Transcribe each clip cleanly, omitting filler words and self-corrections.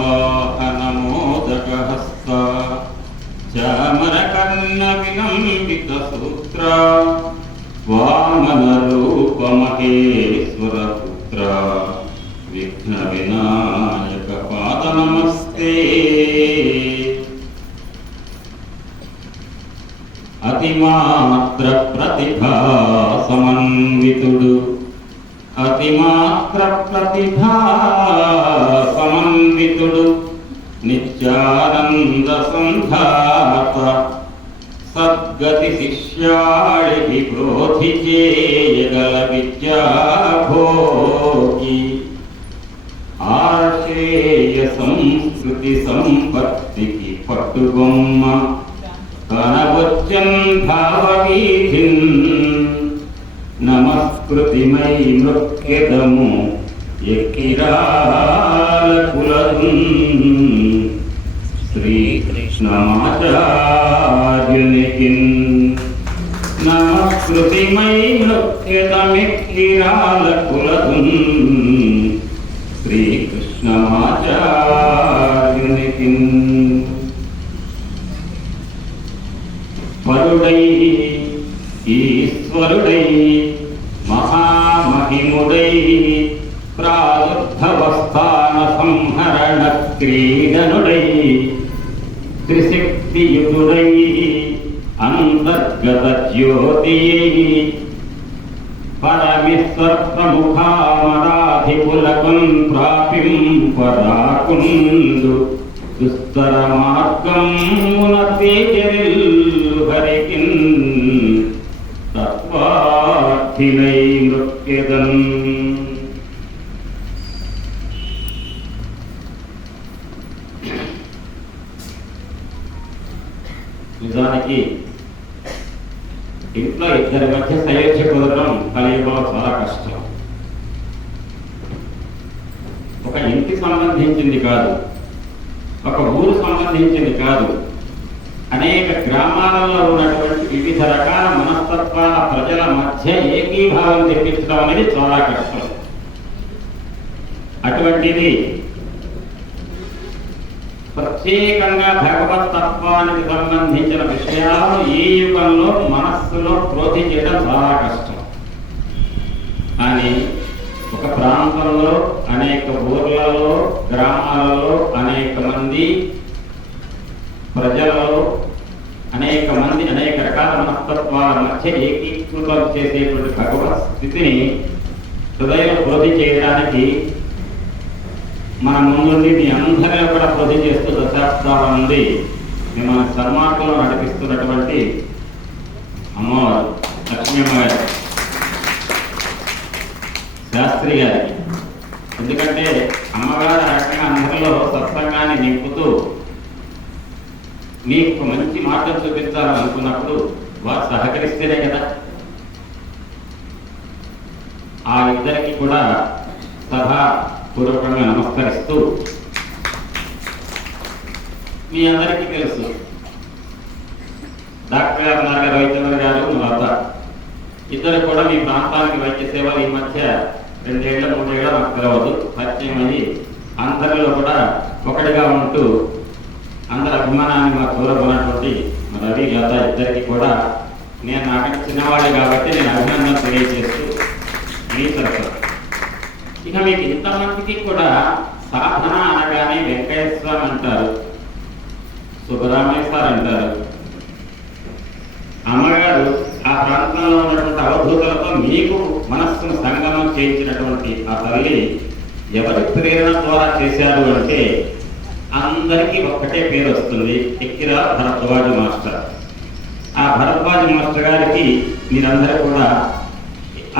वाहनमोदकहस्त चामरकर्णविलम्बितसूत्र वामनरूपमहेश्वरपुत्र विघ्नविनायकपादनमस्ते। అతిమాత్ర ప్రతిభా సమన్వితుడు అతిమాత్ర ప్రతిభా సమన్వితుడు నిత్యానంద సంధాత సద్గతి శిష్యాళికి ప్రోధి చేయగల విద్యాభోగి ఆర్షేయ సంస్కృతి సంపత్తికి పట్టుబొమ్మ కనవచ్చన్ భావవీధిన్ నమస్కృతిమై మృక్యదము ఎక్కిరాలకులదున్ శ్రీకృష్ణమాచార్యునికిన్ నమస్కృతిమై మృక్యదమెక్కిరాలకులదున్ శ్రీకృష్ణమాచార్యునికిన్ పరుడై ఈశ్వరుడై మహామహిముడై ప్రాదుర్భవస్థాన సంహరణ క్రీడనుడై త్రిశక్తియుతుడై అంతర్గత జ్యోతియై పరమేశ్వర ప్రముఖామరాధిపులకున్ ప్రాపింపరాకుండు దుస్తర మార్గమున తేజరిల్లు హరికిన్ తత్వార్థినై మృక్యదన్. నిజానికి ఇంట్లో ఇద్దరి మధ్య సయోధ్య కుదరడం కలియుగంలో చాలా కష్టం. ఒక ఇంటికి సంబంధించింది కాదు, ఒక ఊరు సంబంధించింది కాదు, అనేక గ్రామాలలో ఉన్నటువంటి వివిధ రకాల మనస్తత్వాల ప్రజల మధ్య ఏకీభావం తెప్పించడం అనేది చాలా కష్టం. అటువంటిది ప్రత్యేకంగా భగవత్ తత్వానికి సంబంధించిన విషయాలను ఈ యుగంలో మనస్సులో క్రోధి చేయడం చాలా కష్టం. కానీ ఒక ప్రాంతంలో, అనేక ఊర్లలో, గ్రామాలలో అనేక మంది ప్రజలలో అనేక మంది అనేక రకాల మనస్తత్వాల మధ్య ఏకీకృతం చేసేటువంటి భగవత్ స్థితిని హృదయం క్రోధి చేయడానికి మన ముందుండి మీ అందరిలో కూడా క్రోధి చేస్తూ దశాబ్దాల నుండి మిమ్మల్ని సన్మార్గంలో నడిపిస్తున్నటువంటి అమ్మవారు లక్ష్మీమ్మ గారు, శాస్త్రి గారికి. ఎందుకంటే అమ్మగారు రకంగా అందరిలో సత్సంగాన్ని నింపుతూ మీకు ఒక మంచి మార్గం చూపించాలని అనుకున్నప్పుడు వారు సహకరిస్తేనే కదా. ఆ ఇద్దరికి కూడా సభాపూర్వకంగా నమస్కరిస్తూ, మీ అందరికీ తెలుసు డాక్టర్ గారు రవిచంద్ర గారు, లత ఇద్దరు కూడా మీ ప్రాంతానికి వైద్య సేవలు ఈ మధ్య 2 ఏళ్ళ 3 ఏళ్ళ నాకు తెలవదు పరిచయం అయ్యి అందరిలో కూడా ఒకటిగా ఉంటూ అందరి అభిమానాన్ని మా దూరమైనటువంటి రవి, లత ఇద్దరికి కూడా నేను నాకంటే చిన్నవాడి కాబట్టి నేను అభినందన తెలియజేస్తూ మీ తరఫున. ఇక మీకు ఇంతమందికి కూడా సాధన అనగానే వెంకయ్య స్వామి అంటారు, సుబ్బరామయ్య సార్ అంటారు. అమ్మగారు ఆ ప్రాంతంలో ఉన్నటువంటి అవధూతలతో మీకు మనస్సును సంగమం చేయించినటువంటి ఆ తల్లి ఎవరి ప్రేరణ ద్వారా చేశారు అంటే అందరికీ ఒక్కటే పేరు వస్తుంది, ఎక్కిరా భరద్వాజ మాస్టర్. ఆ భరద్వాజ మాస్టర్ గారికి మీరందరూ కూడా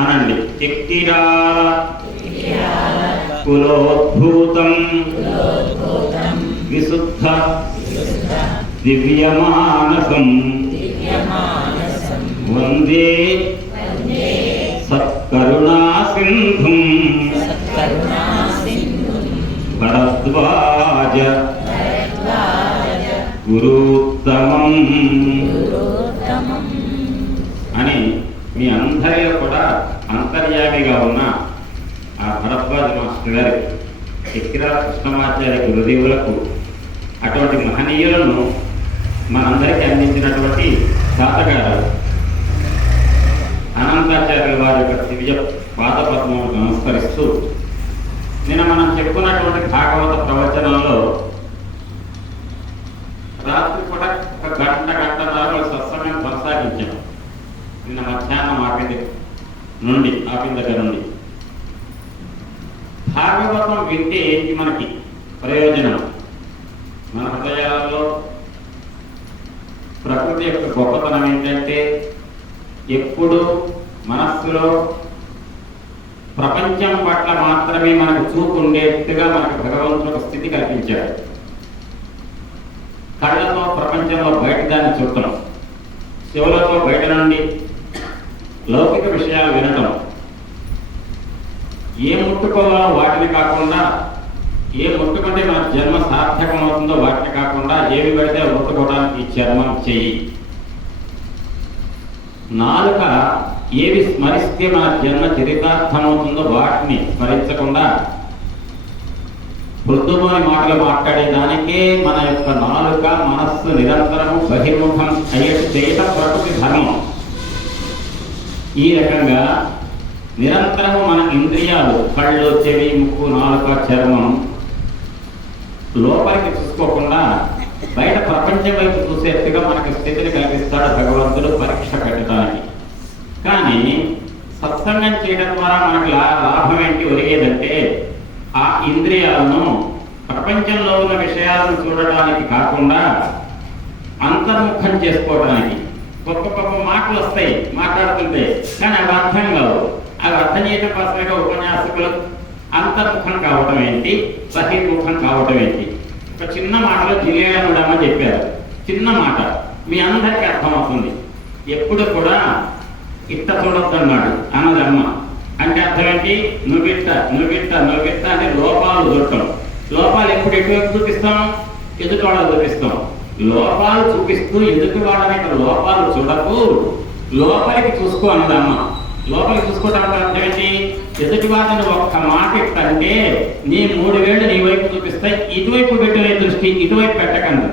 అనండి, ఎక్కిరా కులోద్భూతం విశుద్ధ దివ్యమానసం వందే సత్కరుణా సింధుం భరద్వాజ గురుత్తమం అని మీ అందరిలో కూడా అంతర్యామిగా ఉన్న ఆ భరద్వాజ మాస్టర్ గారి ఎక్కిరాల కృష్ణమాచార్య గురుదేవులకు అటువంటి మహనీయులను మనందరికీ అందించినటువంటి తాతగారు అనంతాచార్యుల వారి యొక్క దివ్య పాదపద్మములకు నమస్కరిస్తూ నిన్న మనం చెప్పుకున్నటువంటి భాగవత ప్రవచనంలో రాత్రి కూడా ఒక గంటన్నర సత్సంగం కొనసాగించాం. నిన్న మధ్యాహ్నం ఆపిన దగ్గర నుండి భాగవతం వింటే ఏంటి మనకి ప్రయోజనం? మన హృదయాలలో ప్రకృతి యొక్క గొప్పతనం ఏంటంటే ఎప్పుడు మనస్సులో ప్రపంచం పట్ల మాత్రమే మనకు చూపు ఉండేట్టుగా మనకు భగవంతుడు ఒక స్థితి కల్పించాడు. కళ్ళతో ప్రపంచంలో బయట దాన్ని చూడటం, చెవులతో బయట నుండి లౌకిక విషయాలు వినటం, ఏ ముట్టుకోవాలో వాటిని కాకుండా, ఏ ముట్టుకుంటే మన జన్మ సార్థకమవుతుందో వాటిని కాకుండా ఏవి పడితే ముట్టుకోవడానికి చర్మం చెయ్యి, నాలుక ఏవి స్మరిస్తే మన జన్మ చరితార్థమవుతుందో వాటిని స్మరించకుండా మృదుమని మాటలు మాట్లాడేదానికే మన యొక్క నాలుక మనస్సు నిరంతరము బహిర్ముఖం అయ్యేట్టు చేయటం ప్రకృతి ధర్మం. ఈ రకంగా నిరంతరము మన ఇంద్రియాలు కళ్ళు, చెవి, ముక్కు, నాలుక, చర్మం లోపలికి చూసుకోకుండా బయట ప్రపంచం వైపు చూసేట్టుగా మనకి స్థితిని కల్పిస్తాడు భగవంతుడు పరీక్ష పెట్టడానికి. కానీ సత్సంగం చేయడం ద్వారా మనకి లాభం ఏంటి ఒరిగేదంటే ఆ ఇంద్రియాలను ప్రపంచంలో ఉన్న విషయాలను చూడటానికి కాకుండా అంతర్ముఖం చేసుకోవడానికి. గొప్ప మాటలు వస్తాయి మాట్లాడుతుంటే, కానీ అవి అర్థం కావు. అవి అర్థం చేయడం కోసమే ఉపన్యాసకులు అంతర్ముఖం కావటం ఏంటి, బహిర్ముఖం కావటం ఏంటి. ఒక చిన్న మాటలో జిలేయనుడమని చెప్పారు. చిన్న మాట మీ అందరికీ అర్థమవుతుంది. ఎప్పుడు కూడా ఇట్ట చూడొద్దు అన్నాడు అన్నదమ్మ. అంటే అర్థం ఏంటి? నువ్విట్ట అంటే లోపాలు దొరకడం. లోపాలు ఎప్పుడు ఎటువైపు చూపిస్తాం? ఎదుటి వాళ్ళకు చూపిస్తాం. లోపాలు చూపిస్తూ ఎదుటి వాళ్ళని లోపాలు చూడకు, లోపలికి చూసుకో అన్నదమ్మ. లోపలికి చూసుకోవడం అర్థం ఏంటి? ఎదుటి వాళ్ళని ఒక్క మాట ఇట్టంటే నీ 3 వేళ్ళు నీ వైపు చూపిస్తాయి, ఇటువైపు పెట్టలే దృష్టి, ఇటువైపు పెట్టకండి.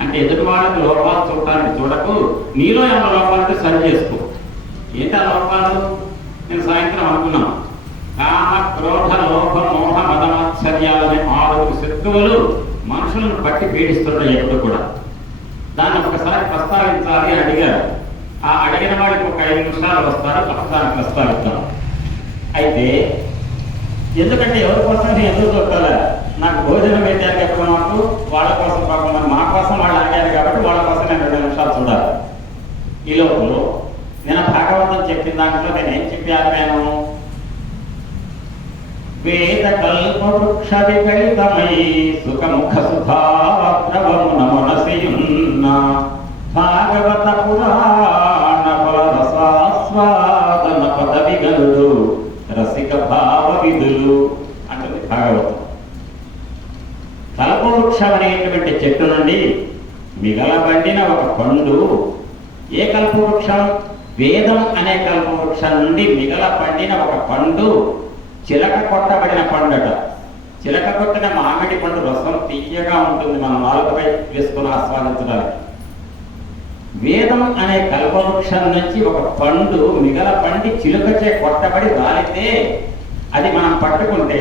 అంటే ఎదుటి వాళ్ళకి లోపాలు చూడటానికి చూడకు, నీలో ఏమైనా లోపాలంటే సరి చేసుకో. ఏంటి ఆ లోపాలు? నేను సాయంత్రం అనుకున్నాను, కామ, క్రోధ, లోభ, మోహ, మదమాత్సర్యాలనే 6 శత్రువులు మనుషులను పట్టి పీడిస్తుంటాయి ఎప్పుడు కూడా. దాన్ని ఒకసారి ప్రస్తావించాలి అని అడిగారు. ఆ అడిగిన వాడికి ఒక 5 నిమిషాలు వస్తారు, ఒకసారి ప్రస్తావిస్తాను. అయితే ఎందుకంటే ఎవరి కోసం నేను ఎందుకు చూడాలి? నాకు భోజనం పెట్టారు ఎప్పుడు మాకు, వాళ్ళ కోసం పాపం మరి మా కోసం వాళ్ళు ఆగారు కాబట్టి వాళ్ళ కోసం నేను 2 నిమిషాలు చూడాలి. ఈ లోపల నేను భాగవతం చెప్పిన దాంట్లో నేను ఏం చెప్పి ఆపాను? వేద కల్ప వృక్ష వికలితమై సుఖముఖ సుధాద్రవమున మనసియున్న భాగవత పురాణ ఫల రసాస్వాదన పదవి గనుడు రసిక భావ విధులు అంటుంది భాగవతం. కల్పవృక్షం అనేటువంటి చెట్టు నుండి మిగలబండిన ఒక పండు. ఏ కల్పవృక్షం? వేదం అనే కల్పవృక్షం నుండి మిగల పండిన ఒక పండు చిలక కొట్టబడిన పండుట. చిలక కొట్టిన మామిడి పండు రసం తీయగా ఉంటుంది, మనం నాలుగుపై వేసుకుని ఆస్వాదించడానికి. వేదం అనే కల్పవృక్షం నుంచి ఒక పండు మిగల పండి చిలుకచే కొట్టబడి రాలితే అది మనం పట్టుకుంటే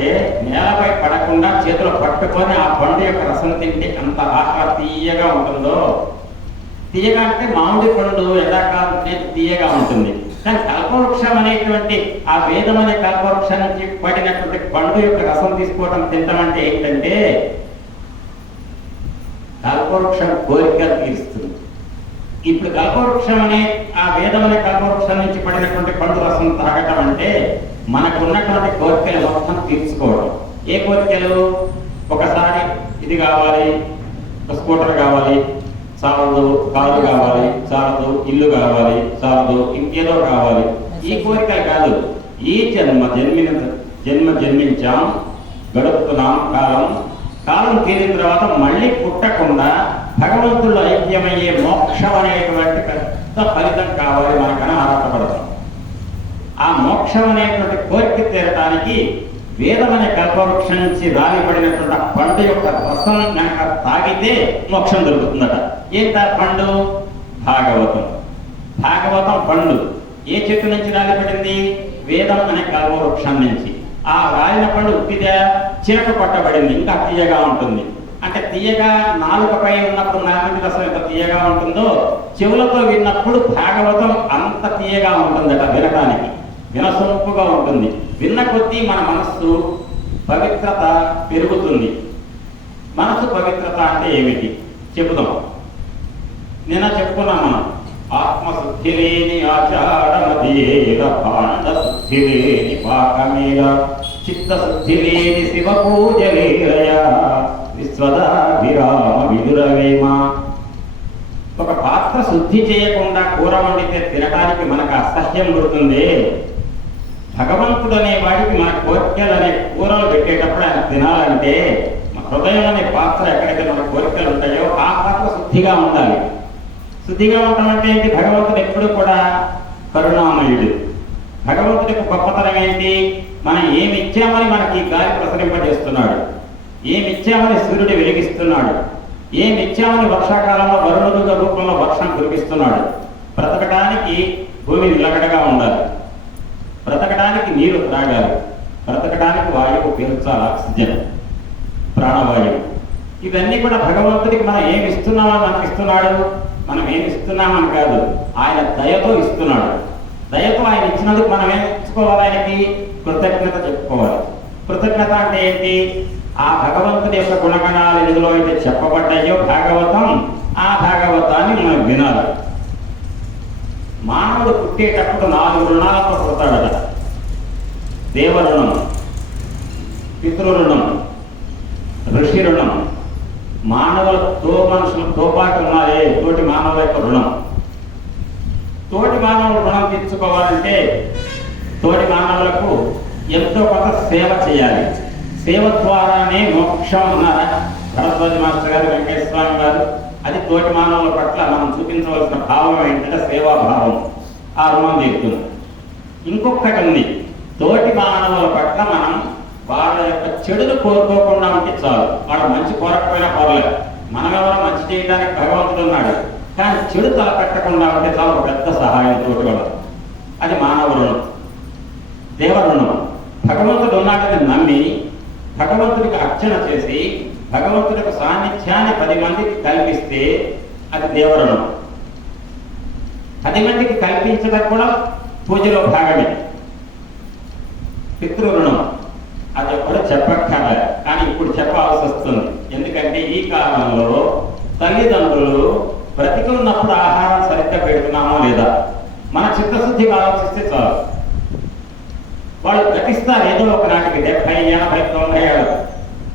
నేలపై పడకుండా చేతిలో పట్టుకొని ఆ పండు యొక్క రసం తింటే అంత ఆహ్లా తీయగా ఉంటుందో. తీయగా అంటే మామిడి పండు ఎండాకాలం తీయగా ఉంటుంది. కానీ కల్పవృక్షం అనేటువంటి ఆ వేదం అనే కల్పవృక్షం నుంచి పడినటువంటి పండు యొక్క రసం తీసుకోవడం తింటామంటే ఏంటంటే కల్పవృక్షం కోరికలు తీరుస్తుంది. ఇప్పుడు కల్పవృక్షం అనే ఆ వేదం అనే కల్పవృక్షం నుంచి పడినటువంటి పండు రసం తాగటం అంటే మనకు ఉన్నటువంటి కోరికలు మొత్తం తీర్చుకోవడం. ఏ కోరికలు? ఒకసారి ఇది కావాలి, ఒక స్కూటర్ కావాలి, చాలదు, కారు కావాలి, చాలదు, ఇల్లు కావాలి, చాలదు, ఇంకేదో కావాలి. ఈ కోరికలు కాదు. ఈ జన్మించాం, గడుపుతున్నాం, కాలం తీరిన తర్వాత మళ్ళీ పుట్టకుండా భగవంతుడు ఐక్యమయ్యే మోక్షం అనేటువంటి పెద్ద ఫలితం కావాలి మనకని ఆరాటపడతాం. ఆ మోక్షం అనేటువంటి కోరిక తీరటానికి వేదం అనే కల్పవృక్షం నుంచి రాలిపడినటువంటి ఆ పండు యొక్క రసం కనుక తాగితే మోక్షం దొరుకుతుందట. ఏంటా పండు? భాగవతం. భాగవతం పండు ఏ చెట్టు నుంచి రాలిపడింది? వేదం అనే కల్పవృక్షం నుంచి. ఆ రాలిన పండు ఉప్పితే చిరక పట్టబడింది, ఇంకా తీయగా ఉంటుంది. అంటే తీయగా నాలుకపై ఉన్నప్పుడు నాలుగు రసం ఎంత తీయగా ఉంటుందో చెవులతో విన్నప్పుడు భాగవతం అంత తీయగా ఉంటుందట. వినటానికి వినసొంపుగా ఉంటుంది. విన్న కొద్దీ మన మనస్సు పవిత్రత పెరుగుతుంది. మనస్సు పవిత్రత అంటే ఏమిటి చెబుదాం. నిన్న చెప్పుకున్నాం మనం. ఆత్మశుద్ధి లేని ఆచారమదేవ, పాండ శుద్ధి లేని పాకమేల, చిత్తశుద్ధి లేని శివ పూజలేరయ, విశ్వదాభిరామ విదురవేమ. ఒక పాత్ర శుద్ధి చేయకుండా కూర వండితే తినడానికి మనకు అసహ్యం పుడుతుంది. భగవంతుడు అనే వాడికి మన కోరికలు అనే కూరలు పెట్టేటప్పుడు ఆయన తినాలంటే హృదయం అనే పాత్ర ఎక్కడైతే మన కోరికలు ఉంటాయో ఆ పాత్ర శుద్ధిగా ఉండాలి. శుద్ధిగా ఉండటం ఏంటి? భగవంతుడు ఎప్పుడు కూడా కరుణామయుడు. భగవంతుడికి గొప్పతనం ఏంటి? మనం ఏమి ఇచ్చామని మనకి గాలి ప్రసరింపజేస్తున్నాడు, ఏమి ఇచ్చామని సూర్యుడు వెలిగిస్తున్నాడు, ఏమి ఇచ్చామని వర్షాకాలంలో వరుణుడుగా రూపంలో వర్షం కురిపిస్తున్నాడు. బ్రతకడానికి భూమి నిలకడగా ఉండాలి, బ్రతకడానికి నీరు త్రాగాలి, బ్రతకడానికి వాయువు పీల్చాలి, ఆక్సిజన్, ప్రాణవాయువు. ఇవన్నీ కూడా భగవంతుడికి మనం ఏమి ఇస్తున్నామని మనకి ఇస్తున్నాడు. మనం ఏమి ఇస్తున్నామని కాదు, ఆయన దయతో ఇస్తున్నాడు. దయతో ఆయన ఇచ్చినందుకు మనం ఏం ఇచ్చుకోవాలి? ఆయనకి కృతజ్ఞత చెప్పుకోవాలి. కృతజ్ఞత అంటే ఏంటి? ఆ భగవంతుడి యొక్క గుణగణాలు ఎందులో అయితే చెప్పబడ్డాయో భాగవతం, ఆ భాగవతాన్ని మనం వినాలి. మానవుడు పుట్టేటప్పుడు 4 రుణాలతో పుడతాడట. దేవరుణం, పితృరుణం, ఋషి రుణం, మానవులతో మనుషులతో పాటు ఉన్నారే తోటి మానవుల యొక్క రుణం. తోటి మానవులు రుణం తీర్చుకోవాలంటే తోటి మానవులకు ఎంతో కొంత సేవ చేయాలి. సేవ ద్వారానే మోక్షం అన్నారా భరద్వాజ మాస్టర్ గారు, వెంకటేశ్వర స్వామి గారు. అది తోటి మానవుల పట్ల మనం చూపించవలసిన భావం ఏంటంటే సేవాభావం. ఆ రుణం తీరుతుంది. ఇంకొకటి ఉంది, తోటి మానవుల పట్ల మనం వాళ్ళ యొక్క చెడును కోరుకోకుండా ఉంటే చాలు. వాళ్ళు మంచి కోరకపోయినా పర్లేదు. మనం ఎవరో మంచి చేయడానికి భగవంతుడు ఉన్నాడు, కానీ చెడు తలపెట్టకుండా ఉంటే చాలు. ఒక పెద్ద సహాయం తోటి వాళ్ళు. అది మానవ రుణం. దేవరుణం, భగవంతుడు ఉన్నాడని నమ్మి భగవంతుడికి అర్చన చేసి భగవంతుడి యొక్క సాన్నిధ్యాన్ని 10 మందికి కల్పిస్తే అది దేవరుణం. 10 మందికి కల్పించడం కూడా పూజలో భాగమే. పితృరుణం, అది ఎప్పుడు చెప్పక్కర్లే, కానీ ఇప్పుడు చెప్పాల్సి వస్తుంది. ఎందుకంటే ఈ కాలంలో తల్లిదండ్రులు బ్రతికున్నప్పుడు ఆహారం సరిగ్గా పెడుతున్నామో లేదా మన చిత్తశుద్ధికి ఆలోచిస్తే చాలు. వాళ్ళు గతిస్తారు ఏదో ఒక నాటికి 70, 80, 90 ఏళ్ళు.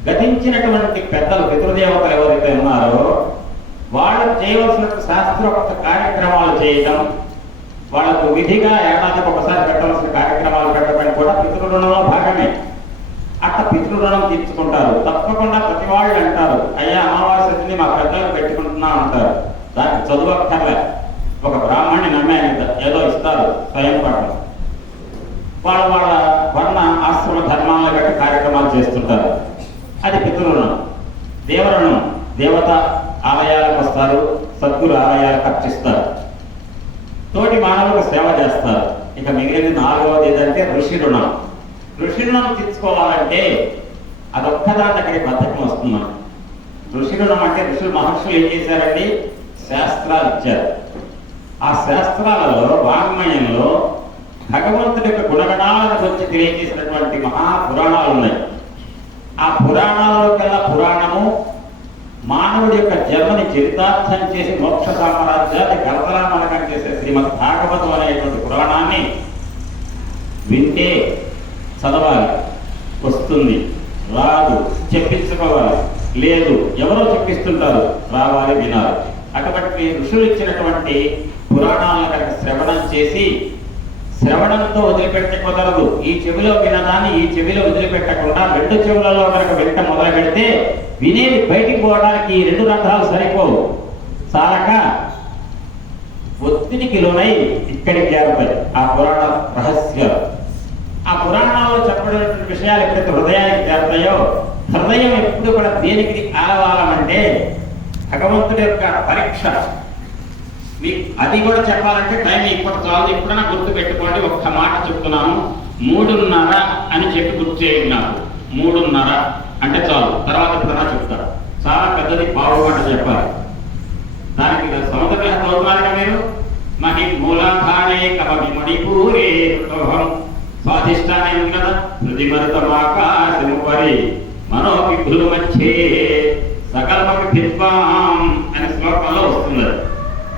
గతించినటువంటి పెద్దలు పితృదేవతలు ఎవరైతే ఉన్నారో వాళ్ళు చేయవలసిన శాస్త్రోక్త కార్యక్రమాలు చేయడం, వాళ్ళకు విధిగా ఏడాదికి ఒకసారి పెట్టవలసిన కార్యక్రమాలు పెట్టడం కూడా పితృరుణంలో భాగమే. అట్లా పితృరుణం తీర్చుకుంటారు. తప్పకుండా ప్రతి వాళ్ళు అంటారు, అయ్యా అమావాస్యని మా పెద్దలకు పెట్టుకుంటున్నా అంటారు. దానికి చదువు అక్కర్లే. ఒక బ్రాహ్మణ్ణి నమ్మాను ఏదో ఇస్తారు స్వయం పాఠం. వాళ్ళ వాళ్ళ వర్ణ ఆశ్రమ ధర్మాలను బట్టి కార్యక్రమాలు చేస్తుంటారు. అది పితృరుణం. దేవరుణం, దేవత ఆలయాలకు వస్తారు, సద్గురు ఆలయాలకు అర్చిస్తారు, తోటి మానవులకు సేవ చేస్తారు. ఇక మిగిలిన 4వది ఏదంటే ఋషి రుణం. ఋషి రుణం తీర్చుకోవాలంటే అదొక్కదాని దగ్గరికి బద్ధకం వస్తుంది. ఋషి రుణం అంటే ఋషులు మహర్షులు ఏం చేశారండి? శాస్త్రాలు ఇచ్చారు. ఆ శాస్త్రాలలో వాంగ్మయంలో భగవంతుడి యొక్క గుణగణాలను గురించి తెలియజేసినటువంటి మహాపురాణాలు ఉన్నాయి. ఆ పురాణాలలోకెల్లా పురాణము మానవుడి యొక్క జన్మని చరితార్థం చేసి మోక్ష సామ్రాజ్యాన్ని గర్భరామణకం చేసే శ్రీమద్ భాగవతం అనేటువంటి పురాణాన్ని వింటే చదవాలి, వస్తుంది, రాదు చెప్పించుకోవాలి, లేదు ఎవరో చెప్పిస్తుంటారు, రావాలి, వినాలి. అటువంటి ఋషులు ఇచ్చినటువంటి పురాణాలను కనుక శ్రవణం చేసి, శ్రవణంతో వదిలిపెట్టే కుదరదు. ఈ చెవిలో వినదాన్ని ఈ చెవిలో వదిలిపెట్టకుండా 2 చెవులలో కనుక వింట మొదలు పెడితే వినేది బయటికి పోవడానికి ఈ 2 రంధ్రాలు సరిపోవు. చాలక ఒత్తిడికి లోనై ఇక్కడికి చేరుతాయి ఆ పురాణ రహస్యాలు. ఆ ఆ పురాణాల్లో చెప్పబడినటువంటి విషయాలు ఎప్పుడైతే హృదయానికి చేరుతాయో, హృదయం ఎప్పుడు కూడా దేనికి ఆలవాలమంటే భగవంతుడి యొక్క పరీక్ష. మీకు అది కూడా చెప్పాలంటే టైం ఇప్పుడు చాలు, ఎప్పుడైనా గుర్తు పెట్టుకోండి. ఒక్క మాట చెప్తున్నాను, 3:30 అని చెప్పి గుర్తు చేయండి. నాకు 3:30 అంటే చాలు, తర్వాత ఎప్పుడైనా చెప్తారు. చాలా పెద్దది, పావు మాట చెప్పాలి. దానికి సముద్ర చదువుతున్నారుగా మీరు. మహి మూలాధానే కవి మణిపూరే స్వాధిష్టానం కదా, హృదిమరుతమాకాశముపరి మనోవిభులు మధ్యే సకల్పి భిద్వాం అనే శ్లోకంలో వస్తుంది.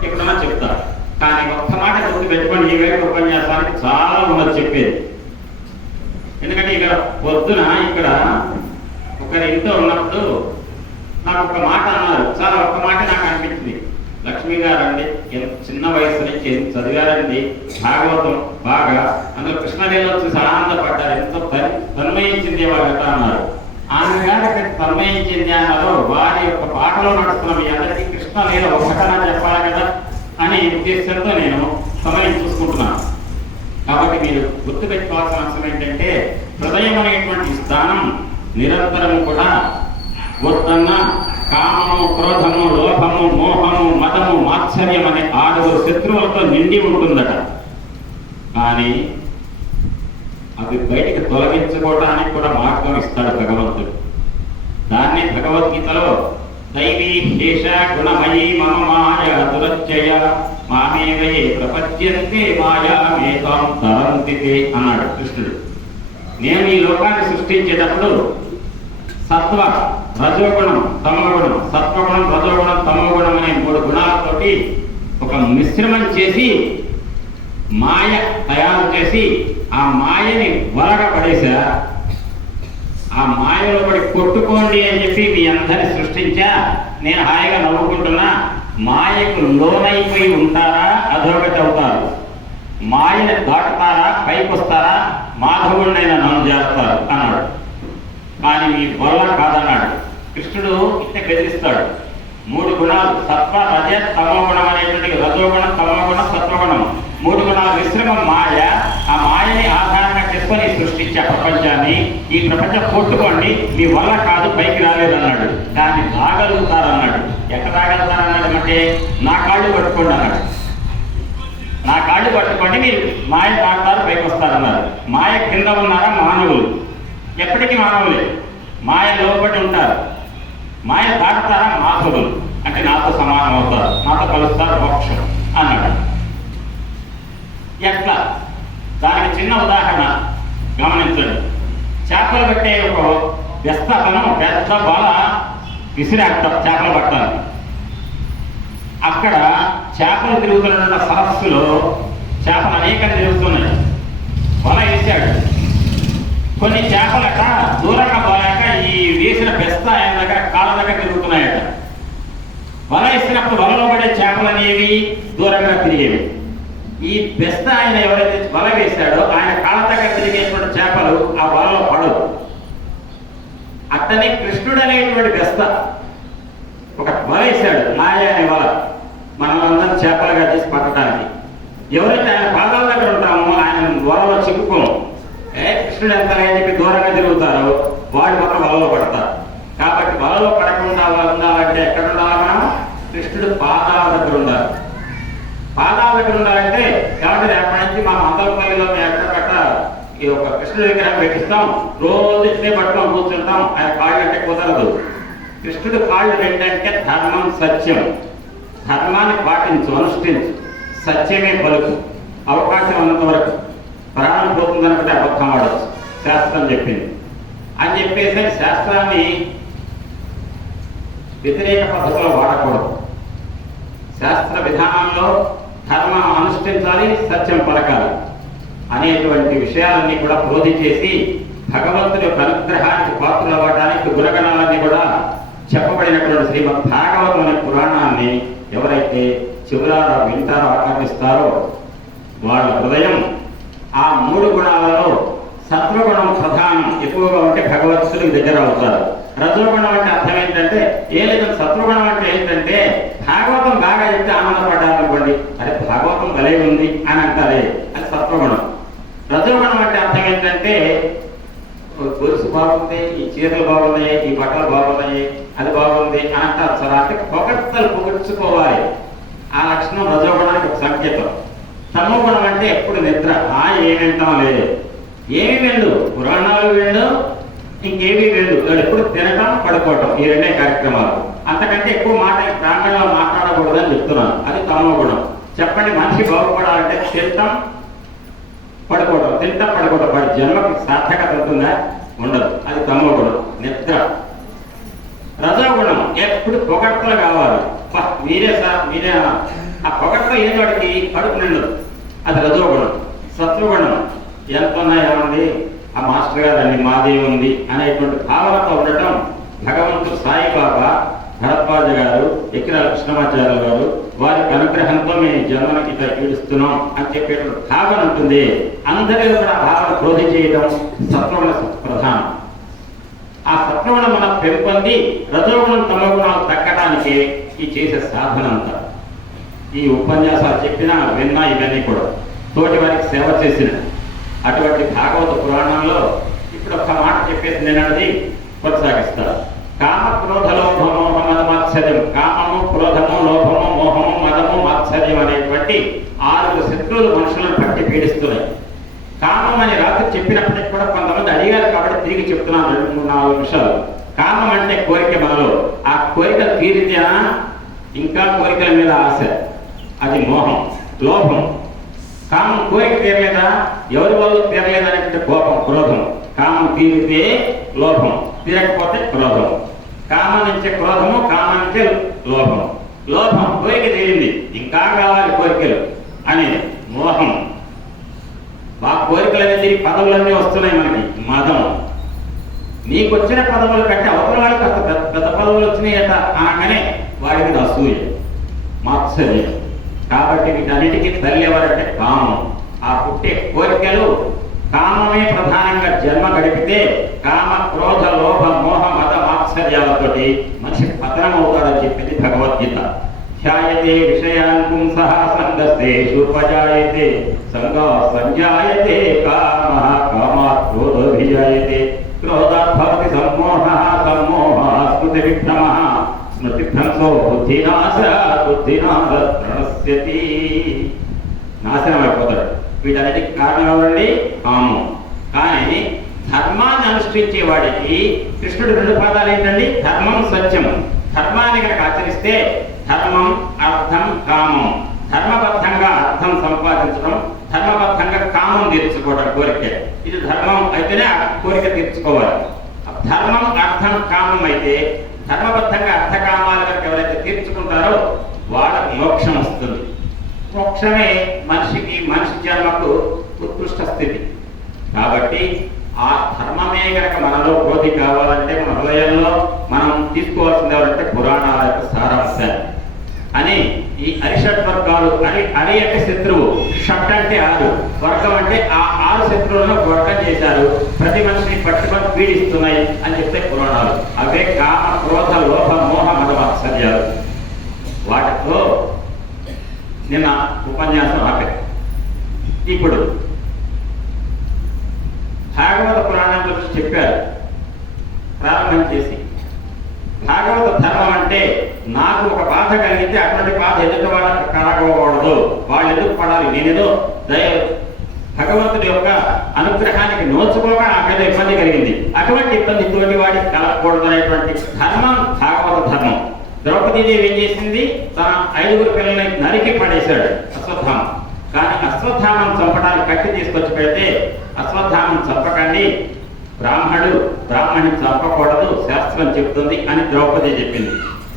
ఎప్పుడన్నా చెప్తారు. కానీ ఒక్క మాట గుర్తు పెట్టుకోండి, ఈ వేళ ఉపన్యాసానికి చాలా ఉన్నది చెప్పేది. ఎందుకంటే ఇక్కడ పొద్దున ఇక్కడ ఒకరి ఇంట్లో ఉన్నప్పుడు నాకు ఒక మాట అన్నారు. చాలా ఒక్క మాట నాకు అనిపించింది. లక్ష్మి గారు అండి, ఎంత చిన్న వయసు నుంచి ఎంత చదివారండి, భాగవతం బాగా, అందులో కృష్ణలీలలో చూసి ఆనందపడ్డారు, ఎంతో తన్మయించింది వాళ్ళట అన్నారు. ఆమె గారు తన్మయించింది అన్నారు. వారి యొక్క పాటలో నడుస్తున్న మీ అందరికీ కృష్ణలీల ఒక్కటనా చెప్పాలి కదా అని ఉద్దేశంతో నేను సమయం చూసుకుంటున్నాను. కాబట్టి మీరు గుర్తుపెట్టుకోవాల్సిన అంశం ఏంటంటే, హృదయం అనేటువంటి స్థానం నిరంతరం కూడా వద్దన్న కామము, క్రోధము, లోభము, మోహము, మదము, మాత్సర్యం అనే 6 శత్రువులతో నిండి ఉంటుందట. కానీ అవి బయటికి తొలగించుకోవడానికి కూడా మార్గం ఇస్తాడు భగవంతుడు. దాన్ని భగవద్గీతలో దైవీ శేష గుణమయీ మమ మాయ దురత్యయ మామేవే ప్రపద్యంతే మాయా మేతాం తరంతితే అన్నాడు కృష్ణుడు. నేను ఈ లోకాన్ని సృష్టించేటప్పుడు సత్వ, రజోగుణం, తమోగుణం, సత్వగుణం, రజోగుణం, తమోగుణం అనే 3 గుణాలతోటి ఒక మిశ్రమం చేసి మాయ తయారు చేసి ఆ మాయని వలగా పడేసా. ఆ మాయలో పడి కొట్టుకోండి అని చెప్పి మీ అందరిని సృష్టించా. నేను హాయిగా నవ్వుకుంటున్నా. మాయకు లోనైపోయి ఉంటారా, అధోగతి అవుతారు. మాయని దాటుతారా, పైకి వస్తారా, మాధవుడినైనా నన్ను చేస్తారు అన్నాడు. కానీ మీ వల్ల కాదన్నాడు కృష్ణుడు. ఇట్ట బెదిరిస్తాడు. 3 గుణాలు సత్వ, రజ, తమోగుణం అనేటువంటి రజోగుణం, తమోగుణం, సత్వగుణం 3 గుణాల మిశ్రమం మాయ. ఆ మాయని ఆధారంగా చేసుకొని సృష్టించే ప్రపంచాన్ని, ఈ ప్రపంచం కొట్టుకోండి, మీ వల్ల కాదు, పైకి రాలేదన్నాడు. దాన్ని రాగలుగుతారన్నాడు. ఎక్కడ రాగలుగుతారన్నాడు అంటే, నా కాళ్ళు పట్టుకోండి అన్నాడు. నా కాళ్ళు పట్టుకోండి, మీరు మాయ దాటారు, పైకి వస్తారన్నారు. మాయ కింద ఉన్నారా మానవులు, ఎప్పటికీ మానవులే. మాయ లోపడి ఉంటారు. మాయ దాటుతారా మాధవులు, అంటే నాతో సమానం అవుతారు, నాతో కలుస్తారు మోక్షం అన్నాడు. ఎట్లా? దానికి చిన్న ఉదాహరణ గమనించండి. చేపలు పట్టే ఒక వ్యస్తనం పెద్ద బాల విసిరాడతారు చేపలు పట్టాలి. అక్కడ చేపలు తిరుగుతున్న సరస్సులో చేపలు అనేకం తిరుగుతున్నాయి. వల వేసాడు. కొన్ని చేపలట దూరంగా పోయాక ఈ వేసిన బెస్త ఆయన దగ్గర కాళ్ళ దగ్గర తిరుగుతున్నాయట. వల వేసినప్పుడు వలలో పడే చేపలు అనేవి దూరంగా తిరిగేవి. ఈ బెస్త ఆయన ఎవరైతే వల వేశాడో ఆయన కాళ్ళ దగ్గర తిరిగేటువంటి చేపలు ఆ వలలో పడవు. అతని కృష్ణుడు అనేటువంటి బెస్త ఒక వల వేశాడు, మాయ అనే వల, మనమందరం చేపలుగా తీసి పట్టడానికి. ఎవరైతే ఆయన పాదాల దగ్గర ఉంటామో ఆయన వలలో చిక్కుకోము. కృష్ణుడు ఎంత అని చెప్పి దూరంగా తిరుగుతారో వాడి పక్కన వలలో పడతారు. కాబట్టి వలలో పడకుండా ఉండాలంటే ఎక్కడ ఉండాలి? మనం కృష్ణుడు పాదాల దగ్గర ఉండాలి. పాదాల దగ్గర ఉండాలంటే కాబట్టి రేపటి నుంచి మా మందలపల్లిలో మేము ఎక్కడెక్కడ ఈ ఒక కృష్ణుడి విగ్రహం పెట్టిస్తాం, రోజు ఇట్లే పట్టుకొని కూర్చుంటాం. ఆయన కాళ్ళు అంటే కుదరదు. కృష్ణుడు కాళ్ళు ఏంటంటే ధర్మం, సత్యం. ధర్మాన్ని పాటించు, అనుష్ఠించు, సత్యమే పలుకు. అవకాశం ఉన్నంత వరకు ప్రాణం పోతుందనుకుంటే అబద్ధం ఆడవచ్చు, శాస్త్రం చెప్పింది అని చెప్పేసి శాస్త్రాన్ని వ్యతిరేక పద్ధతిలో వాడకూడదు. శాస్త్ర విధానంలో ధర్మం అనుష్ఠించాలి, సత్యం పలకాలి అనేటువంటి విషయాలన్నీ కూడా బోధి చేసి భగవంతుడి యొక్క అనుగ్రహానికి పాత్రలు అవ్వడానికి గుణగణాలన్నీ కూడా చెప్పబడినటువంటి శ్రీమద్ భాగవతం అనే పురాణాన్ని ఎవరైతే చివరాలో వింటారో, ఆకర్షిస్తారో వాళ్ళ హృదయం ఆ 3 గుణాలలో సత్వగుణం ప్రధానం ఎక్కువగా ఉంటే భగవంతుడికి దగ్గర అవుతారు. రజోగుణం అంటే అర్థం ఏంటంటే లేదంటే సత్వగుణం అంటే ఏంటంటే భాగవతం బాగా చెప్తే ఆనందపడ్డారనుకోండి, అరే భాగవతం భలే ఉంది అని అంటారే, అది సత్వగుణం. రజోగుణం అంటే అర్థం ఏంటంటే గొలుసు బాగుంది, ఈ చీరలు బాగున్నాయి, ఈ బట్టలు బాగున్నాయి, అది బాగుంది అని అంటారు. సార్ అంటే పొగడ్తలు పొగడ్చుకోవాలి. ఆ లక్షణం రజోగుణానికి ఒక సంకేతం. తమోగుణం అంటే ఎప్పుడు నిద్ర. ఏమి వింటాం లేదు, ఏమి వెళ్ళు, పురాణాలు వెళ్ళు, ఇంకేమీ వెళ్ళు, ఎప్పుడు తినటం పడుకోవటం, ఈ రెండే కార్యక్రమాలు. అంతకంటే ఎక్కువ మాట ఈ ప్రాంగణంలో మాట్లాడకూడదని చెప్తున్నాను. అది తమోగుణం. చెప్పండి, మనిషి బాగుపడాలంటే తింటాం పడుకోవడం, తింటాం పడుకోవడం. వాడి జన్మకి సార్థకత ఉంటుందా? ఉండదు. అది తమోగుణం, నిద్ర. రజోగుణం ఎప్పుడు పొగడ్తలు కావాలి. మీరే సార్, మీరే. ఆ పొగడ్తలు ఏం వాడికి కడుపు నిండదు, అది రజోగుణం. సత్వగుణం ఎంత ఉన్నాయేమండి, ఆ మాస్టర్ గారు అన్ని మాదే ఉంది అనేటువంటి భావనతో ఉండటం. భగవంతుడు సాయిబాబా, భరద్వాజ గారు, ఎక్కిరాల కృష్ణమాచార్యులు గారు వారికి అనుగ్రహంతో మేము జన్మకి ఇట్లా పీడిస్తున్నాం అని చెప్పేటువంటి భావన ఉంటుంది. అందరిలో కూడా భావన క్రోధి చేయడం సత్వగుణ ప్రధానం. ఆ సత్వగుణం మనం పెంపొంది రజోగుణం తమోగుణాలు తగ్గడానికి ఈ చేసే సాధన అంతా. ఈ ఉపన్యాసాలు చెప్పినా విన్నా ఇవన్నీ కూడా తోటి వారికి సేవ చేసిన అటువంటి భాగవత పురాణంలో ఇప్పుడు ఒక మాట చెప్పేసి నేనది కొనసాగిస్తాను. కామ క్రోధ లోభము మద మాత్సర్యం. కామము, క్రోధము, లోభము, మోహము, మదము, మాత్సర్యం అనేటువంటి 6 శత్రువులు మనుషులను పట్టి పీడిస్తున్నాయి. కామం అని రాత్రి చెప్పినప్పటికీ కూడా కొంతమంది అడిగారు కాబట్టి తిరిగి చెప్తున్నాను 2-3-4 నిమిషాలు. కామం అంటే కోరిక మనలో. ఆ కోరికలు తీరితేనా ఇంకా కోరికల మీద ఆశ, అది మోహం. లోభం, కామం కోరిక తీరలేదా, ఎవరి వల్ల తీరలేదు అనేటువంటి కోపం, క్రోధం. కామం తీరితే లోభం, తీరకపోతే క్రోధం. కామం నుంచే క్రోధము, కామం నుంచే లోభం. లోభం కోరిక తీరింది, ఇంకా కావాలి కోరికలు అని మోహం. కోరికలు అనేది పదవులన్నీ వస్తున్నాయి మనకి. మదం, నీకు వచ్చిన పదవులు కంటే అవతల వాడికి కాస్త పెద్ద పదవులు వచ్చినాయట అనగానే వాడి మీద అసూయ, మాత్సర్యం. కాబట్టి వీటన్నిటికీ తల్లి ఎవరంటే కామం. ఆ పుట్టే కోరికలు కామమే ప్రధానంగా జన్మ గడిపితే కామ, క్రోధ, లోభ, మోహ, మద, మాత్సర్యాలతోటి మనిషి పతనం అవుతాడని చెప్పింది భగవద్గీత. ధ్యాయతే విషయాన్ పుంసః సంగస్తేషుపజాయతే సంగా సంజాయతే కామః కామాత్ క్రోధోభిజాయతే క్రోధాత్ భవతి సమ్మోహః సమ్మోహాత్ స్మృతి విభ్రమః స్మృతి భ్రంశో బుద్ధినాశాత్ బుద్ధినాశాత్ ప్రణశ్యతి. నాశనం అయిపోతాడు. వీటన్నిటికి కారణం ఎవరండి? కామం. కానీ ధర్మాన్ని అనుష్ఠించే వాడికి కృష్ణుడు 2 పాదాలు ఏంటండి? ధర్మం, సత్యం. ధర్మాన్ని కనుక ఆచరిస్తే ధర్మం, అర్థం, కామం. ధర్మబద్ధంగా అర్థం సంపాదించడం, ధర్మబద్ధంగా కామం తీర్చుకోవడం, కోరిక. ఇది ధర్మం అయితేనే ఆ కోరిక తీర్చుకోవాలి. ధర్మం, అర్థం, కామం అయితే ధర్మబద్ధంగా అర్థకామాలు కనుక ఎవరైతే తీర్చుకుంటారో వాళ్ళకి మోక్షం వస్తుంది. మోక్షమే మనిషి జన్మకు ఉత్కృష్ట స్థితి. కాబట్టి ఆ ధర్మమే కనుక మనలో బోధి కావాలంటే మన హృదయంలో మనం తీసుకోవాల్సింది ఎవరంటే పురాణాల యొక్క సారాంశాన్ని అని. ఈ అరిషట్ వర్గాలు, అరి అంటే శత్రువు, షట్ అంటే 6, వర్గం అంటే ఆ 6 శత్రువులను వర్గం చేశారు. ప్రతి మనిషిని పట్టుకొని పీడిస్తున్నాయి అని చెప్తే పురాణాలు. అవే కామ, క్రోధ, లోభ, మోహ, మద, మాత్సర్యాలు. వాటితో నిన్న ఉపన్యాసం ఆపే. ఇప్పుడు భాగవత పురాణం గురించి చెప్పారు ప్రారంభం చేసి. భాగవత ధర్మం అంటే నాకు ఒక బాధ కలిగితే అటువంటి బాధ ఎదుటి వాళ్ళకి కలగకూడదు, వాళ్ళు ఎదురు పడాలి. నేనేదో భగవంతుడి యొక్క అనుగ్రహానికి నోచుకోగా నాకేదో ఇబ్బంది కలిగింది, అటువంటి ఇబ్బంది తోటి వాడికి కలగకూడదు అనేటువంటి ధర్మం భాగవత ధర్మం. ద్రౌపదీదేవి ఏం చేసింది? తన 5 పిల్లల్ని నరికి పడేశాడు అశ్వత్థామ. కానీ అశ్వత్థామం చంపడానికి కట్టి తీసుకొచ్చి పెడితే అశ్వత్థామం చంపకండి, బ్రాహ్మణిని చంపకూడదు, శాస్త్రం చెప్తుంది అని ద్రౌపది చెప్పింది.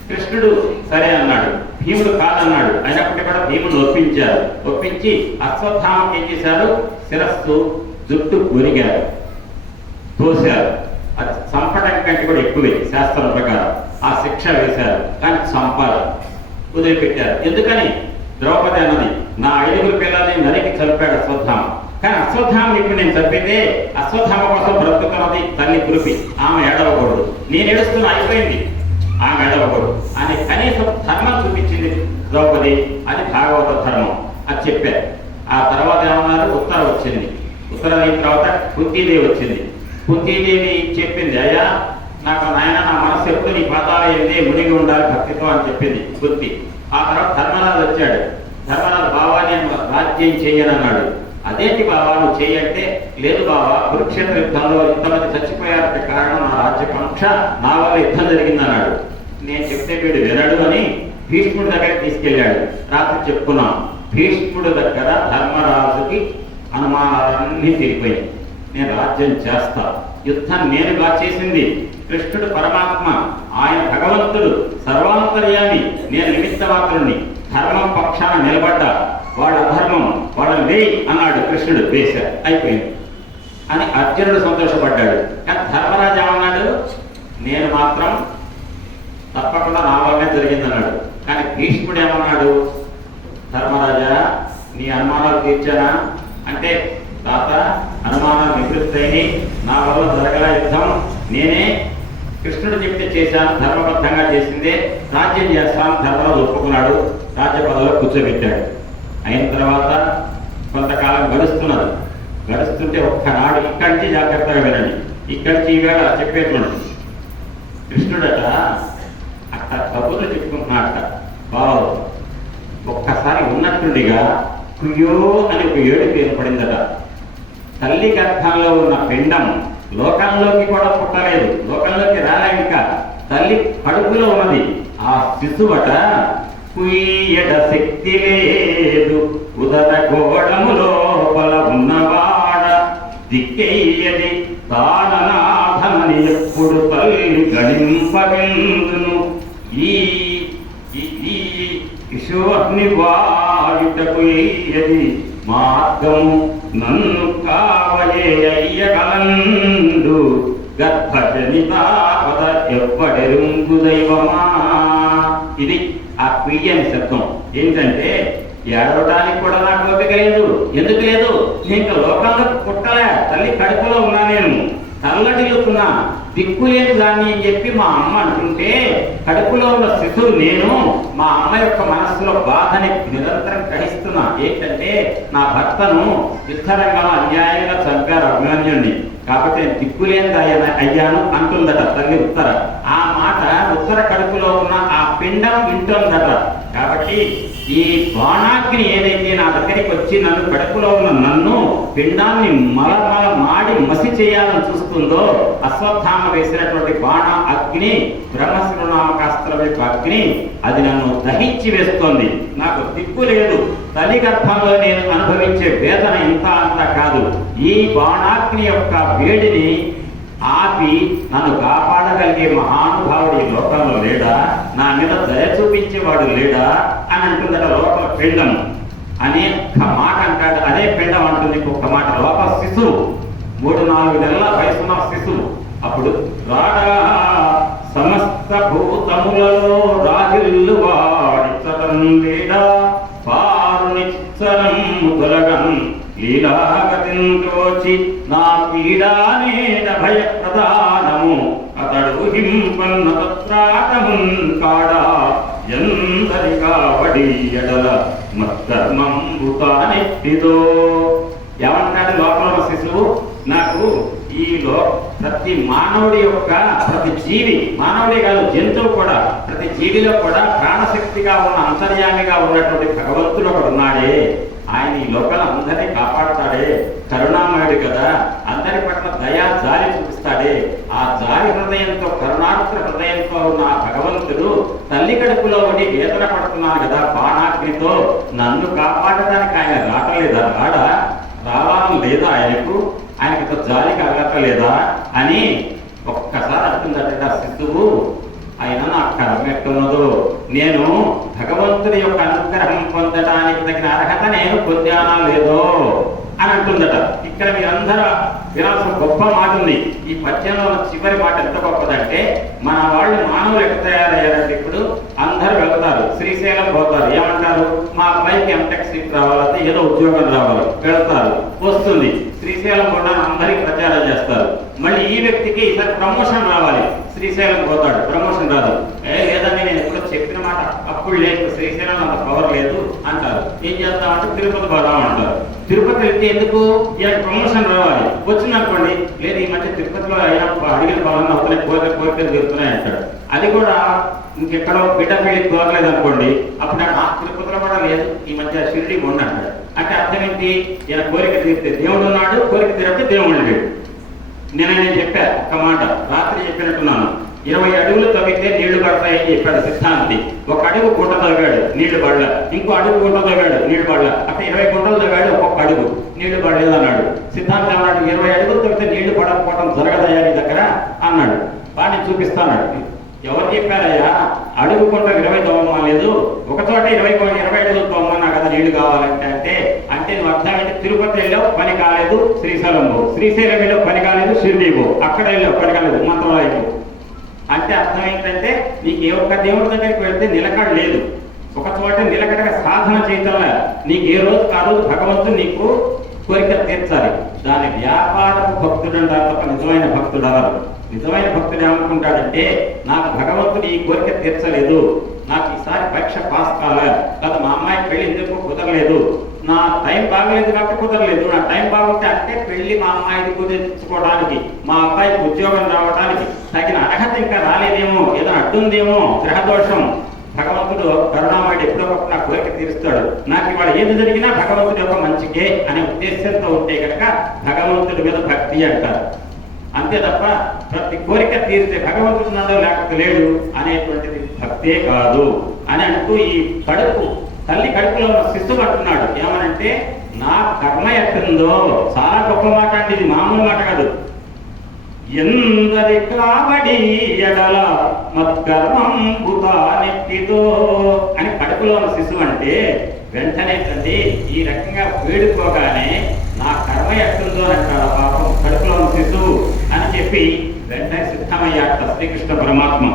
కృష్ణుడు సరే అన్నాడు, భీముడు కాదన్నాడు. అయినప్పటికీ కూడా భీముడు ఒప్పించి అశ్వత్థామం ఏం చేశారు? శిరస్సు, జుట్టు కొరిగారు, తోశారు. అది చంపడం కంటే కూడా ఎక్కువే శాస్త్రం ప్రకారం. ఆ శిక్ష వేశారు, కానీ చంపాలి, వదిలిపెట్టారు. ఎందుకని? ద్రౌపది అన్నది నా 5 పిల్లల్ని నరికి చంపాడు అశ్వత్థామ. కానీ అశ్వత్థామ ఇప్పుడు నేను చంపితే అశ్వత్థామ కోసం బ్రతుకున్నది తల్లి కురిపి, ఆమె ఏడవకూడదు. నేను ఏడుస్తున్నా, అయిపోయింది, ఆమె ఏడవకూడదు అని కనీసం ధర్మం చూపించింది ద్రౌపది. అది భాగవత ధర్మం. అది చెప్పారు. ఆ తర్వాత ఏమన్నారు? ఉత్తరం వచ్చింది. ఉత్తరం అయిన తర్వాత కుంతీదేవి వచ్చింది. కుంతీదేవి చెప్పింది, అయ్యా నాకు నాయన నా మనసు ఎప్పుడు నీ పాదాలు ఏంది మునిగి ఉండాలి భక్తితో అని చెప్పింది కుంతి. ఆ తర్వాత ధర్మరాజు వచ్చాడు. ధర్మరాజు బావా నేను రాజ్యం చెయ్యనన్నాడు. అదేంటి బావా నువ్వు చెయ్యంటే, లేదు బావా కురుక్షేత్ర యుద్ధంలో ఇంతమంది చచ్చిపోయారంటే కారణం నా రాజ్యకాంక్ష, నా వల్ల యుద్ధం జరిగిందన్నాడు. నేను చెప్తే వీడు వినడు అని భీష్ముడి దగ్గరికి తీసుకెళ్ళాడు. రాత్రి చెప్పుకున్నాం, భీష్ముడి దగ్గర ధర్మరాజుకి అనుమానాలన్నీ తీరిపోయాయి. నేను రాజ్యం చేస్తా, యుద్ధం నేనుగా చేసింది కృష్ణుడు పరమాత్మ, ఆయన భగవంతుడు సర్వాంతర్యామి, నేను నిమిత్త మాత్రుణ్ణి, ధర్మం పక్షాన నిలబడ్డా, వాళ్ళ అధర్మం వాళ్ళని వేయి అన్నాడు కృష్ణుడు, వేశారు అయిపోయింది అని అర్జునుడు సంతోషపడ్డాడు. కానీ ధర్మరాజు ఏమన్నాడు, నేను మాత్రం తప్పకుండా నా వల్లనే జరిగిందన్నాడు. కానీ భీష్ముడు ఏమన్నాడు, ధర్మరాజా నీ అనుమానాలు తీర్చానా అంటే, తాత అనుమానాలు నివృత్తైని, నా వల్ల జరగల యుద్ధం, నేనే కృష్ణుడు చెప్తే చేశాను, ధర్మబద్ధంగా చేసిందే, రాజ్యం చేస్తాను. ధర్మరాజు ఒప్పుకున్నాడు, రాజ్య పదవిలో కూర్చోబెట్టాడు. అయిన తర్వాత కొంతకాలం గడుస్తున్నది. గడుస్తుంటే ఒక్కనాడు ఇక్కడి నుంచి జాగ్రత్తగా వినండి, ఇక్కడి నుంచి ఈవేళ చెప్పేటువంటి కృష్ణుడట అక్కడ కబుర్లు చెప్పుకుంటున్నాడట. బావు ఒక్కసారి ఉన్నట్టుండిగా కుయ్యో అని ఒక ఏడుపు ఏర్పడిందట. తల్లి గర్భంలో ఉన్న పిండం లోకంలోకి కూడా పుట్టలేదు, లోకంలోకి రాలే, ఇంకా తల్లి కడుపులో ఉన్నది. ఆ శిశువట కుయ్యట శక్తి లేదు, ఉదర గోడము లోపల ఉన్నవాడ దిక్కెయ్యది తాళనాథమని ఎప్పుడు తల్లి గణింపగెందును. ఈ కిశోర్ని వాయుటకు ఎయ్యది మార్గము నన్ను కావయే అయ్యగలండు గర్భజనితాపద ఎవ్వడెరుంగు దైవమా. ఇది ఆ కుయ్యని శబ్దం. ఏంటంటే ఏడవటానికి కూడా నాకు ఓపిక లేదు. ఎందుకు లేదు, నేను లోకంలో పుట్టలే, తల్లి కడుపులో ఉన్నా, నేను తల్లడిల్లుతున్నా, దిక్కులేని దాన్ని అని చెప్పి మా అమ్మ అంటుంటే, కడుపులో ఉన్న శిశువు నేను మా అమ్మ యొక్క మనస్సులో బాధని నిరంతరం గ్రహిస్తున్నా. ఏంటంటే నా భర్తను యుద్ధరంగంలో అన్యాయంగా చంపారు అభిమన్యుణ్ణి, కాబట్టి నేను దిక్కులేని అయ్యాను అంటుందట తల్లి ఉత్తర. ఆ మాట ఉత్తర కడుపులో ఉన్న ఆ పిండం వింటుందట. కాబట్టి ఈ బాణాగ్ని ఏదైతే నా దగ్గరికి వచ్చి నన్ను కడుపులో ఉన్న నన్ను పిండాన్ని మలమల మాడి మసి చేయాలని చూస్తుందో, అశ్వత్థామ వేసినటువంటి బాణ అగ్ని, బ్రహ్మశివనామకాస్త్రం యొక్క అగ్ని, అది నన్ను దహించి వేస్తోంది. నాకు దిక్కు లేదు, తల్లి గర్భంలో నేను అనుభవించే వేదన ఇంత అంత కాదు. ఈ బాణాగ్ని యొక్క వేడిని ఆపి నన్ను కాపాడగలిగే మహానుభావుడు ఈ లోకంలో లేడా, నా మీద దయ చూపించేవాడు లేడా అని అంటుందట లోపల పిండం అనే ఒక్క మాట అంటాడు. అదే పిండం అంటుంది ఒక్క మాట. లోపల శిశువు 3-4 నెలల వయసున్న శిశువు. అప్పుడు రాడా సమస్త భూతములలో రాజిల్లు వాడిచరం లేడా, పారుని చిత్సరం ముదలగం లీలాగతించోచి నా పీడానేట భయ ప్రధానము అతడు హింపన్న తత్రాటమున్ కాడా ఎందరిగా వడి ఎడల మద్ధర్మంబుతానెట్టిదో. ఏమంటాడు లోపల శిశువు, నాకు ఈలో ప్రతి మానవుడి యొక్క ప్రతి జీవి, మానవుడే కాదు జంతువు కూడా, ప్రతి జీవిలో కూడా ప్రాణశక్తిగా ఉన్న అంతర్యామిగా ఉన్నటువంటి భగవంతుడు ఒకడు ఉన్నాడే, ఆయన ఈ లోకాలు అందరినీ కాపాడుతాడే, కరుణామయుడు కదా, అందరి పట్ల దయా జాలి చూపిస్తాడే. ఆ జాలి హృదయంతో కరుణార్ద్ర హృదయంతో ఉన్న ఆ భగవంతుడు తల్లి కడుపులో ఉండి వేదన పడుతున్నాను కదా బాణాగ్నితో, నన్ను కాపాడటానికి ఆయన రావట్లేదా, రావాలని లేదా ఆయనకు, ఆయనకి జాలి కలగట్లేదా అని ఒక్కసారి అంటుందట శిశువు. ఆయన నాకు కర్మ ఎట్టున్నదో, నేను భగవంతుడి యొక్క అనుగ్రహం పొందడానికి తగిన అర్హత నేను పొందానా లేదో అని అంటుందట. ఇక్కడ మీరందరూ వినాల్సిన గొప్ప మాట ఉంది. ఈ పద్యంలో ఉన్న చివరి మాట ఎంత గొప్పదంటే, మన వాళ్ళు మానవులు ఎక్కడ తయారయ్యారంటే, ఇప్పుడు అందరూ వెళ్తారు, శ్రీశైలం పోతారు, ఏమంటారు, మా అబ్బాయికి ఎంటెక్ సీట్ రావాలంటే ఏదో ఉద్యోగం రావాలి, వెళ్తారు, వస్తుంది, శ్రీశైలం కూడా అందరికీ ప్రచారం చేస్తారు. మళ్ళీ ఈ వ్యక్తికి ఇతర ప్రమోషన్ రావాలి, శ్రీశైలం పోతాడు, ప్రమోషన్ రాదు. లేదని నేను ఎప్పుడో చెప్పిన మాట అప్పుడు లేదు, శ్రీశైలం అంత పవర్ లేదు అంటారు. ఏం చేస్తామంటే తిరుపతి పోదాం అంటారు. తిరుపతి వెళ్తే ఎందుకు ఇలా ప్రమోషన్ రావాలి, వచ్చిందనుకోండి లేదు ఈ మధ్య తిరుపతిలో అయినా అడిగిన పనులు అవుతున్నాయి, కోరికలు తీరుతున్నాయి అంటాడు. అది కూడా ఇంకెక్కడో బిడ్డ పెళ్లి కోరలేదు అనుకోండి, అప్పుడు ఆ తిరుపతిలో కూడా లేదు ఈ మధ్య షిరిడి ఉండి అంటాడు. అంటే అర్థం ఏంటి, ఈయన కోరిక తీరితే దేవుడు ఉన్నాడు, కోరిక తీరితే దేవుడు లేడు. నేను చెప్పా ఒక్క మాట, రాత్రి చెప్పినట్టున్నాను, 20 అడుగులు తవ్వితే నీళ్లు పడతాయని చెప్పాడు సిద్ధాంతి. ఒక అడుగు గుంట తవ్వాడు, నీళ్లు పడల. ఇంకో అడుగు గుంట తవ్వాడు, నీళ్లు పడల. అంటే 20 గుంటలు తవ్వాడు, ఒక్కొక్క అడుగు నీళ్లు పడలేదు అన్నాడు. సిద్ధాంతి అన్నాడు 20 అడుగులు తవ్వితే నీళ్లు పడకపోవడం జరగదయ్యా నీ దగ్గర అన్నాడు. వాడిని చూపిస్తాడు. ఎవరు చెప్పారయ్యా అడుగు గుంట 20 తవ్వలేదు, ఒక చోట 20 అడుగులు తవ్వమన్నా కదా నీళ్లు కావాలంటే అంటే నువ్వు అర్థం ఏంటి, తిరుపతి వెళ్ళావు పని కాలేదు, శ్రీశైలం వెళ్ళావు పని కాలేదు, షిరిడి అక్కడ వెళ్ళావు పని కాలేదు, మంత్రాలయం. అంటే అర్థం ఏంటంటే నీకు ఏ ఒక్క దేవుడి దగ్గరికి వెళ్తే నిలకడ లేదు, ఒక చోట నిలకడగా సాధన చేయటంలా నీకు ఏ రోజు ఆ రోజు భగవంతుడు నీకు కోరిక తీర్చాలి. దాని వ్యాపారపు భక్తుడు అంటారు తప్ప నిజమైన భక్తుడు అన్నారు. నిజమైన భక్తుడు ఏమనుకుంటాడంటే నాకు భగవంతుడు ఈ కోరిక తీర్చలేదు, నాకు ఈసారి పరీక్ష పాస్ కావాలి, లేదా మా అమ్మాయి పెళ్లి ఎందుకు కుదరలేదు, నా టైం బాగలేదు కాబట్టి కుదరలేదు, నా టైం బాగుంటే అంటే పెళ్లి మా అమ్మాయిని కుదిర్చుకోవడానికి, మా అబ్బాయికి ఉద్యోగం రావడానికి తగిన అర్హత ఇంకా రాలేదేమో, ఏదో అడ్డుందేమో, గ్రహదోషం. భగవంతుడు కరుణామయుడు ఎప్పుడో ఒకటి నా కోరిక తీరుస్తాడు, నాకు ఇవాళ ఏది జరిగినా భగవంతుడి యొక్క మంచికే అనే ఉద్దేశంతో ఉంటే కనుక భగవంతుడి మీద భక్తి అంటారు. అంతే తప్ప ప్రతి కోరిక తీరితే భగవంతుడు ఉన్నాడో లేకపోతే లేడు అనేటువంటిది భక్తే కాదు అని అంటూ ఈ తల్లి కడుపులో ఉన్న శిశువు అంటున్నాడు. ఏమనంటే నా కర్మ ఎట్టుందో, చాలా గొప్ప మాట అంటే, ఇది మామూలు మాట కాదు. ఎందరి కాబడి ఎడల మత్కర్మం నెట్టిదో అని కడుపులో ఉన్న శిశువు అంటే వెంటనే తండ్రి ఈ రకంగా వేడుకోగానే నా కర్మ ఎట్టుందో అంటాడు పాపం కడుపులో ఉన్న శిశువు అని చెప్పి వెంటనే సిద్ధమయ్యాట శ్రీకృష్ణ పరమాత్మ.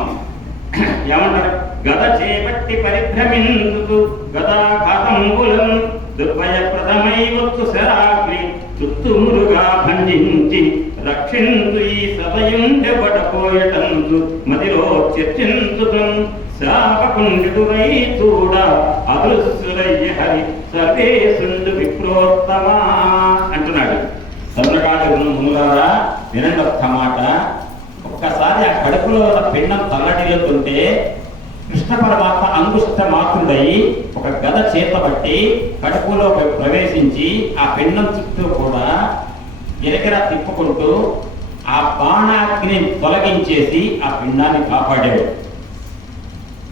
ఏమంటారు, గద చేపట్టి పరిభ్రమించు గదాఘాతంబులం దుర్భయప్రదమై వచ్చు శరాగ్ని చుత్తుమురుగా భంజించి రక్షించు ఈ సభయుండెబడపోయటంచు మదిలో చర్చించుతం శాపకుండితురై చూడ అదృశ్యులయ్య హరి సర్వేశుండు విప్రోత్తమా అంటున్నాడు. సన్నగాడు మునులారా వినండి ఒక్క మాట. ఒక్కసారి ఆ కడుపులో ఉన్న పిండం తల్లడిల్లుతుంటే కృష్ణ పరమాత్మ అంగుష్ట మాత్రుడై ఒక గద చేతబట్టి కడుపులో ప్రవేశించి ఆ పిండం చుట్టూ కూడా ఎరకెర తిప్పుకుంటూ ఆ బాణాగ్ని తొలగించేసి ఆ పిండాన్ని కాపాడాడు.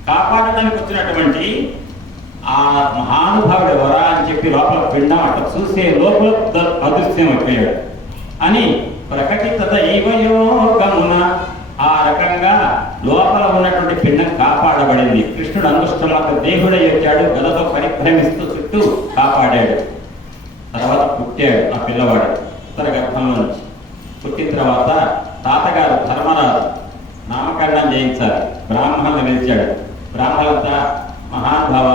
కాపాడడానికి వచ్చినటువంటి ఆ మహానుభావుడు ఎవరా అని చెప్పి లోపల పిండం అట్లా చూసే లోపల అదృశ్యం అయిపోయాడు అని ప్రకటిత దైవయోగమున ఆ రకంగా లోపల ఉన్నటువంటి పిండం కాపాడబడింది. కృష్ణుడు అంగుష్టమాత్ర దేహుడై వచ్చాడు, గదతో పరిభ్రమిస్తూ చుట్టూ కాపాడాడు. తర్వాత పుట్టాడు ఆ పిల్లవాడు ఉత్తర గర్భంలో నుంచి. పుట్టిన తర్వాత తాతగారు ధర్మరాజు నామకరణం చేయించారు, బ్రాహ్మణులు పిలిచాడు. బ్రాహ్మణులంతా మహానుభావ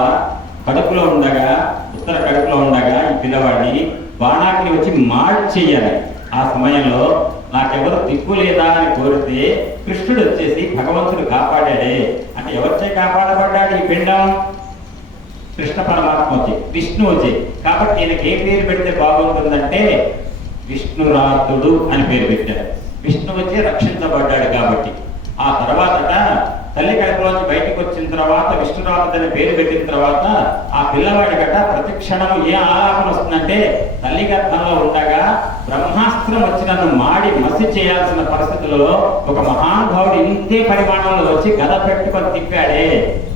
కడుపులో ఉండగా ఉత్తర కడుపులో ఉండగా ఈ పిల్లవాడిని బాణాగ్ని వచ్చి మార్చేయాలి. ఆ సమయంలో నాకెవరు దిక్కు లేదా అని కోరితే కృష్ణుడు వచ్చేసి భగవంతుడు కాపాడాడే అంటే ఎవరిచే కాపాడబడ్డాడు ఈ పిండం? కృష్ణ పరమాత్మ వచ్చి, విష్ణు వచ్చి. కాబట్టి ఈయనకి ఏ పేరు పెడితే బాగుంటుందంటే విష్ణురాతుడు అని పేరు పెట్టారు. విష్ణు వచ్చి రక్షించబడ్డాడు కాబట్టి. ఆ తర్వాత తల్లి కడుపులోంచి బయటకు వచ్చిన తర్వాత విష్ణురాతుడు అని పేరు పెట్టిన తర్వాత ఆ పిల్లవాడి గట ప్రతి క్షణం ఏ ఆలాపన వస్తుందంటే తల్లి గర్భంలో ఉండగా బ్రహ్మాస్త్రం వచ్చి నన్ను మాడి మసి చేయాల్సిన పరిస్థితుల్లో ఒక మహానుభావుడు ఇంతే పరిమాణంలో వచ్చి గద పెట్టుకొని తిప్పాడే,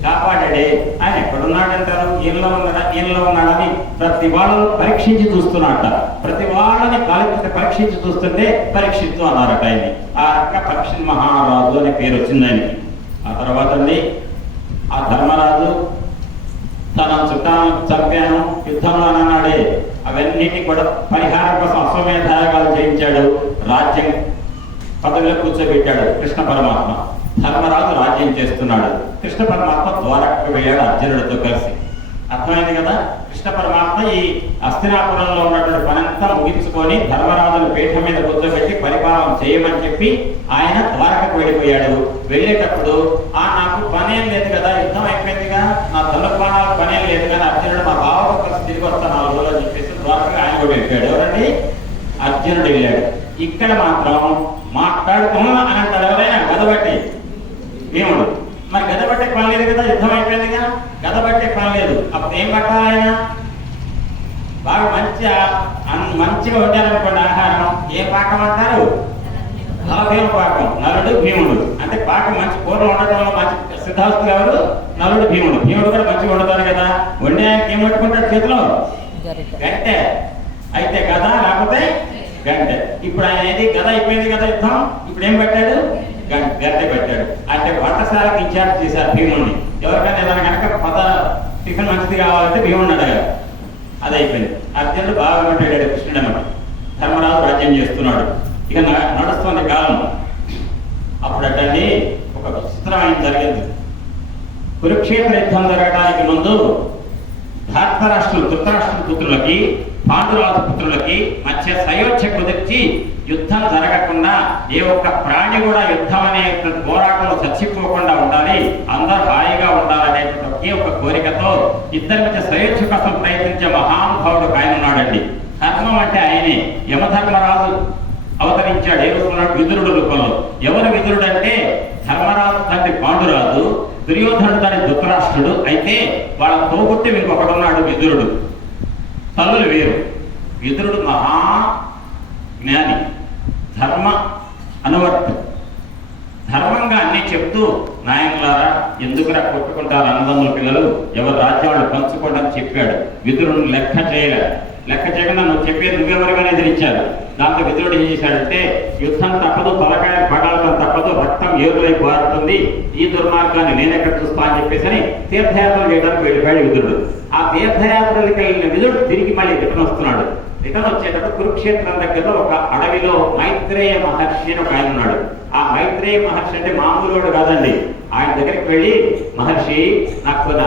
కాపాడాడే. ఆయన ఎక్కడున్నాడంటారు, ఈయనలో ఉన్నాడని ప్రతి వాళ్ళను పరీక్షించి చూస్తున్నట్ట. ప్రతి వాళ్ళని కాలికి పరీక్షించి చూస్తుంటే పరీక్షిస్తూ అన్నారట ఆయన్ని. ఆ రకంగా పరీక్ష మహారాజు అనే పేరు వచ్చింది ఆయనకి. ఆ తర్వాత ఆ ధర్మరాజు తన చుట్టాలను చంపాను యుద్ధంలో అన్నాడే, అవన్నిటి కూడా పరిహారం కోసం అశ్వమేధాయాగాలు చేయించాడు, రాజ్యం పదవిలో కూర్చోబెట్టాడు కృష్ణ పరమాత్మ. ధర్మరాజు రాజ్యం చేస్తున్నాడు, కృష్ణ పరమాత్మ ద్వారకకు వెళ్ళాడు అర్జునుడితో కలిసి. అర్థమైంది కదా. కృష్ణ పరమాత్మ ఈ హస్తినాపురంలో ఉన్నటువంటి పనంతా ముగించుకొని ధర్మరాజును పీఠం మీద కూర్చోబెట్టి పరిపాలన చేయమని చెప్పి ఆయన ద్వారకకు వెళ్ళిపోయాడు. వెళ్ళేటప్పుడు నాకు పనేం లేదు కదా, యుద్ధం అయిపోయిందిగా, నా తల ప్రాణాలకు పనేం లేదు కానీ అర్జునుడు మా బావకు కలిసి తిరిగి వస్తాను 4 రోజులు అని చెప్పేసి ద్వారకగా ఆయన అర్జునుడు వెళ్ళాడు. ఇక్కడ మాత్రం మాట్లాడుతున్నా అని అంటాడు ఎవరైనా గదబట్టి భీముడు. మరి గదబట్టే పని లేదు కదా, యుద్ధం అయిపోయిందిగా, గదబట్టే పని లేదు. అప్పుడు ఏం పట్టాలి ఆయన? బాగా మంచిగా వండారనుకోండి ఆహారం, ఏ పాకం అంటారు? నలభైవ పాకం, నలుడు భీముడు. అంటే పాకం మంచి కూరలు వండటంలో మంచి సిద్ధాస్తులు ఎవరు? నలుడు భీముడు. భీముడు కూడా మంచిగా వండుతారు కదా. వండే ఆయనకి ఏం పట్టుకుంటాడు చేతిలో? గంటె. అయితే గద లేకపోతే గంటె. ఇప్పుడు ఆయన ఏది గద అయిపోయింది కదా యుద్ధం, ఇప్పుడు ఏం పెట్టాడు? గంటె పెట్టాడు. అంటే వంటశాలకు ఇన్ఛార్జ్ చేశారు భీముడిని. ఎవరికైనా ఏదైనా కనుక టిఫిన్ మంచిది కావాలంటే భీముడిని అడగారు. అది అయిపోయింది. అర్జునుడు బాగా మాట్లాడాడు కృష్ణుడు అన్నమాట. ధర్మరాజు రాజ్యం చేస్తున్నాడు. ఇక నడుస్తున్న కాలం. అప్పుడటండి ఒక విచిత్రమైన జరిగింది. కురుక్షేత్ర యుద్ధం జరగడానికి ముందు ధృతరాష్ట్రుల పుత్రులకి పాండురాజు పుత్రులకి మధ్య సయోధ్య కుదిర్చి యుద్ధం జరగకుండా ఏ ఒక్క ప్రాణి కూడా యుద్ధం అనే పోరాటంలో చచ్చిపోకుండా ఉండాలి, అందరూ హాయిగా ఉండాలనే ఒకే ఒక కోరికతో ఇద్దరి మధ్య సయోధ్య కోసం ప్రయత్నించే మహానుభావుడు ఆయన ఉన్నాడండి. ధర్మం అంటే ఆయనే. యమధర్మరాజు అవతరించాడు. ఏ రూపంలో? విదురుడు రూపంలో. ఎవరు విదురుడు అంటే ధర్మరాజు తండ్రి పాండురాజు, దుర్యోధనుడు తండ్రి ధృతరాష్ట్రుడు. అయితే వాళ్ళ తోబుట్టి ఇంకొకడున్నాడు విదురుడు. తల్లులు వేరు. విదురుడు మహా జ్ఞాని, ధర్మ అనువర్తి. ధర్మంగా అన్ని చెప్తూ, నాయకులారా ఎందుకురా కొట్టుకుంటారు అన్నదమ్ముల పిల్లలు, ఎవరు రాజ్యాలు పంచుకోవడం చెప్పాడు. విదురుడు లెక్క చేయలేదు. లెక్క చేయకుండా నువ్వు చెప్పేది నువ్వెవరిగానే ఎదిరించారు. దాంతో విదురుడు ఏం చేశాడంటే, యుద్ధం తప్పదు, తలకాయలు పడాలటం తప్పదు, రక్తం ఏరులై పారుతుంది, ఈ దుర్మార్గాన్ని నేనెక్కడ చూస్తా అని చెప్పేసి తీర్థయాత్రలు చేయడానికి వెళ్ళిపోయాడు విదురుడు. ఆ తీర్థయాత్రలకు వెళ్ళిన విదురుడు తిరిగి మళ్ళీ రిటర్న్ వస్తున్నాడు. రిటర్న్ వచ్చేటప్పుడు కురుక్షేత్రం దగ్గర ఒక అడవిలో మైత్రేయ మహర్షి అని ఒక ఆయన ఉన్నాడు. ఆ మైత్రేయ మహర్షి అంటే మామూలుడు కాదండి. ఆయన దగ్గరికి వెళ్ళి, మహర్షి నాకు కొన్ని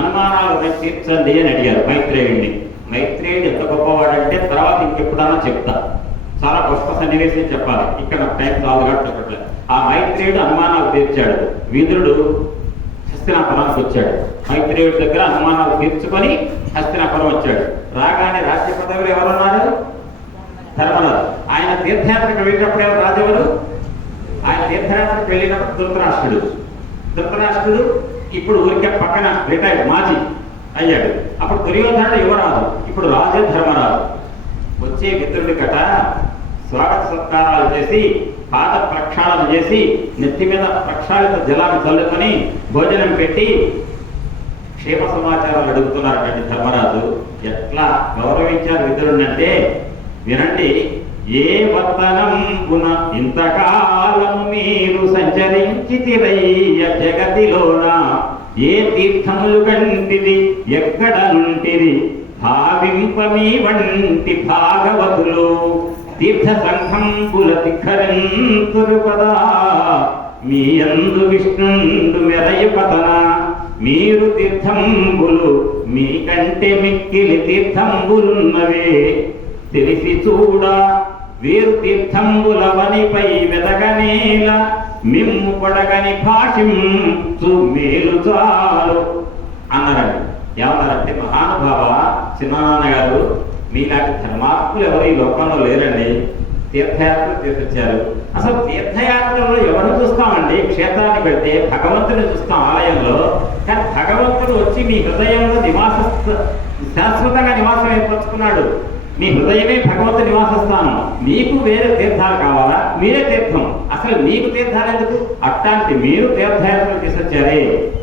అనుమానాలు తీర్చండి అని అడిగారు మైత్రేయుడిని. మైత్రేయుడు ఎంత గొప్పవాడంటే తర్వాత ఇంకెప్పుడన్నా చెప్తా, చాలా గొప్ప సన్నివేశం చెప్పాలి, ఇక్కడ టైం చాలు కాబట్టి చెప్పట్లేదు. ఆ మైత్రేయుడు అనుమానాలు తీర్చాడు. విదురుడు హస్తినాపురానికి వచ్చాడు. మైత్రేయుడి దగ్గర అనుమానాలు తీర్చుకొని హస్తినాపురం వచ్చాడు. రాగానే రాజ్య పదవులు ఎవరున్నారు? ధర్మరాజు. ఆయన తీర్థయాత్రకు వెళ్ళినప్పుడు ఎవరు రాజెవరు? ఆయన తీర్థయాత్రకు వెళ్ళినప్పుడు ధృతరాష్ట్రుడు ఇప్పుడు ఊరికే పక్కన రిటైర్డ్ మాజీ అయ్యాడు. అప్పుడు దుర్యోధనుడు యువరాజు, ఇప్పుడు రాజే ధర్మరాజు. వచ్చే విదురుడి కట స్వాగత సత్కారాలు చేసి, పాద ప్రక్షాళన చేసి, నెత్తి మీద ప్రక్షాళిత జలాన్ని చల్లుకొని భోజనం పెట్టి క్షేమ సమాచారాలు అడుగుతున్నారటండి ధర్మరాజు. ఎట్లా గౌరవించారు విదురుడిని అంటే వినండి. ఏ వర్తనంబున ఇంతకాలం మీరు సంచరించితిరయ్య జగతిలోన, ఏ తీర్థములు కంటిది ఎక్కడ నుంటిది భావింపమీ వంటి భాగవతులు, తీర్థ సంఘంబుల తిఖరింతురు కదా, మీ యందు విష్ణుండు మెరయు పతన, మీరు తీర్థంబులు మీకంటే మిక్కిలి తీర్థంబులున్నవే, తెలిసి చూడ వీరు తీర్థంబులవనిపై వెదగనేల, మిమ్ము పొడగని భాషించు మేలు చాలు అన్నారండి. ఏమన్నారంటే, మహానుభావ చిన్ననాన్నగారు, మీలాంటి ధర్మాత్ములు ఎవరు ఈ లోకంలో లేరండి. తీర్థయాత్రలు తీసుకొచ్చారు. అసలు తీర్థయాత్రలో ఎవరు చూస్తామండి? క్షేత్రానికి వెళ్తే భగవంతుని చూస్తాం ఆలయంలో. కానీ భగవంతుడు వచ్చి మీ హృదయంలో శాశ్వతంగా నివాసం ఏర్పరచుకున్నాడు. మీ హృదయమే భగవంతుని నివాస స్థానం. మీకు వేరే తీర్థాలు కావాలా? మీరే తీర్థం. అసలు మీకు తీర్థాలు ఎందుకు? అట్లాంటి మీరు తీర్థయాత్రలు తీసుకొచ్చారే.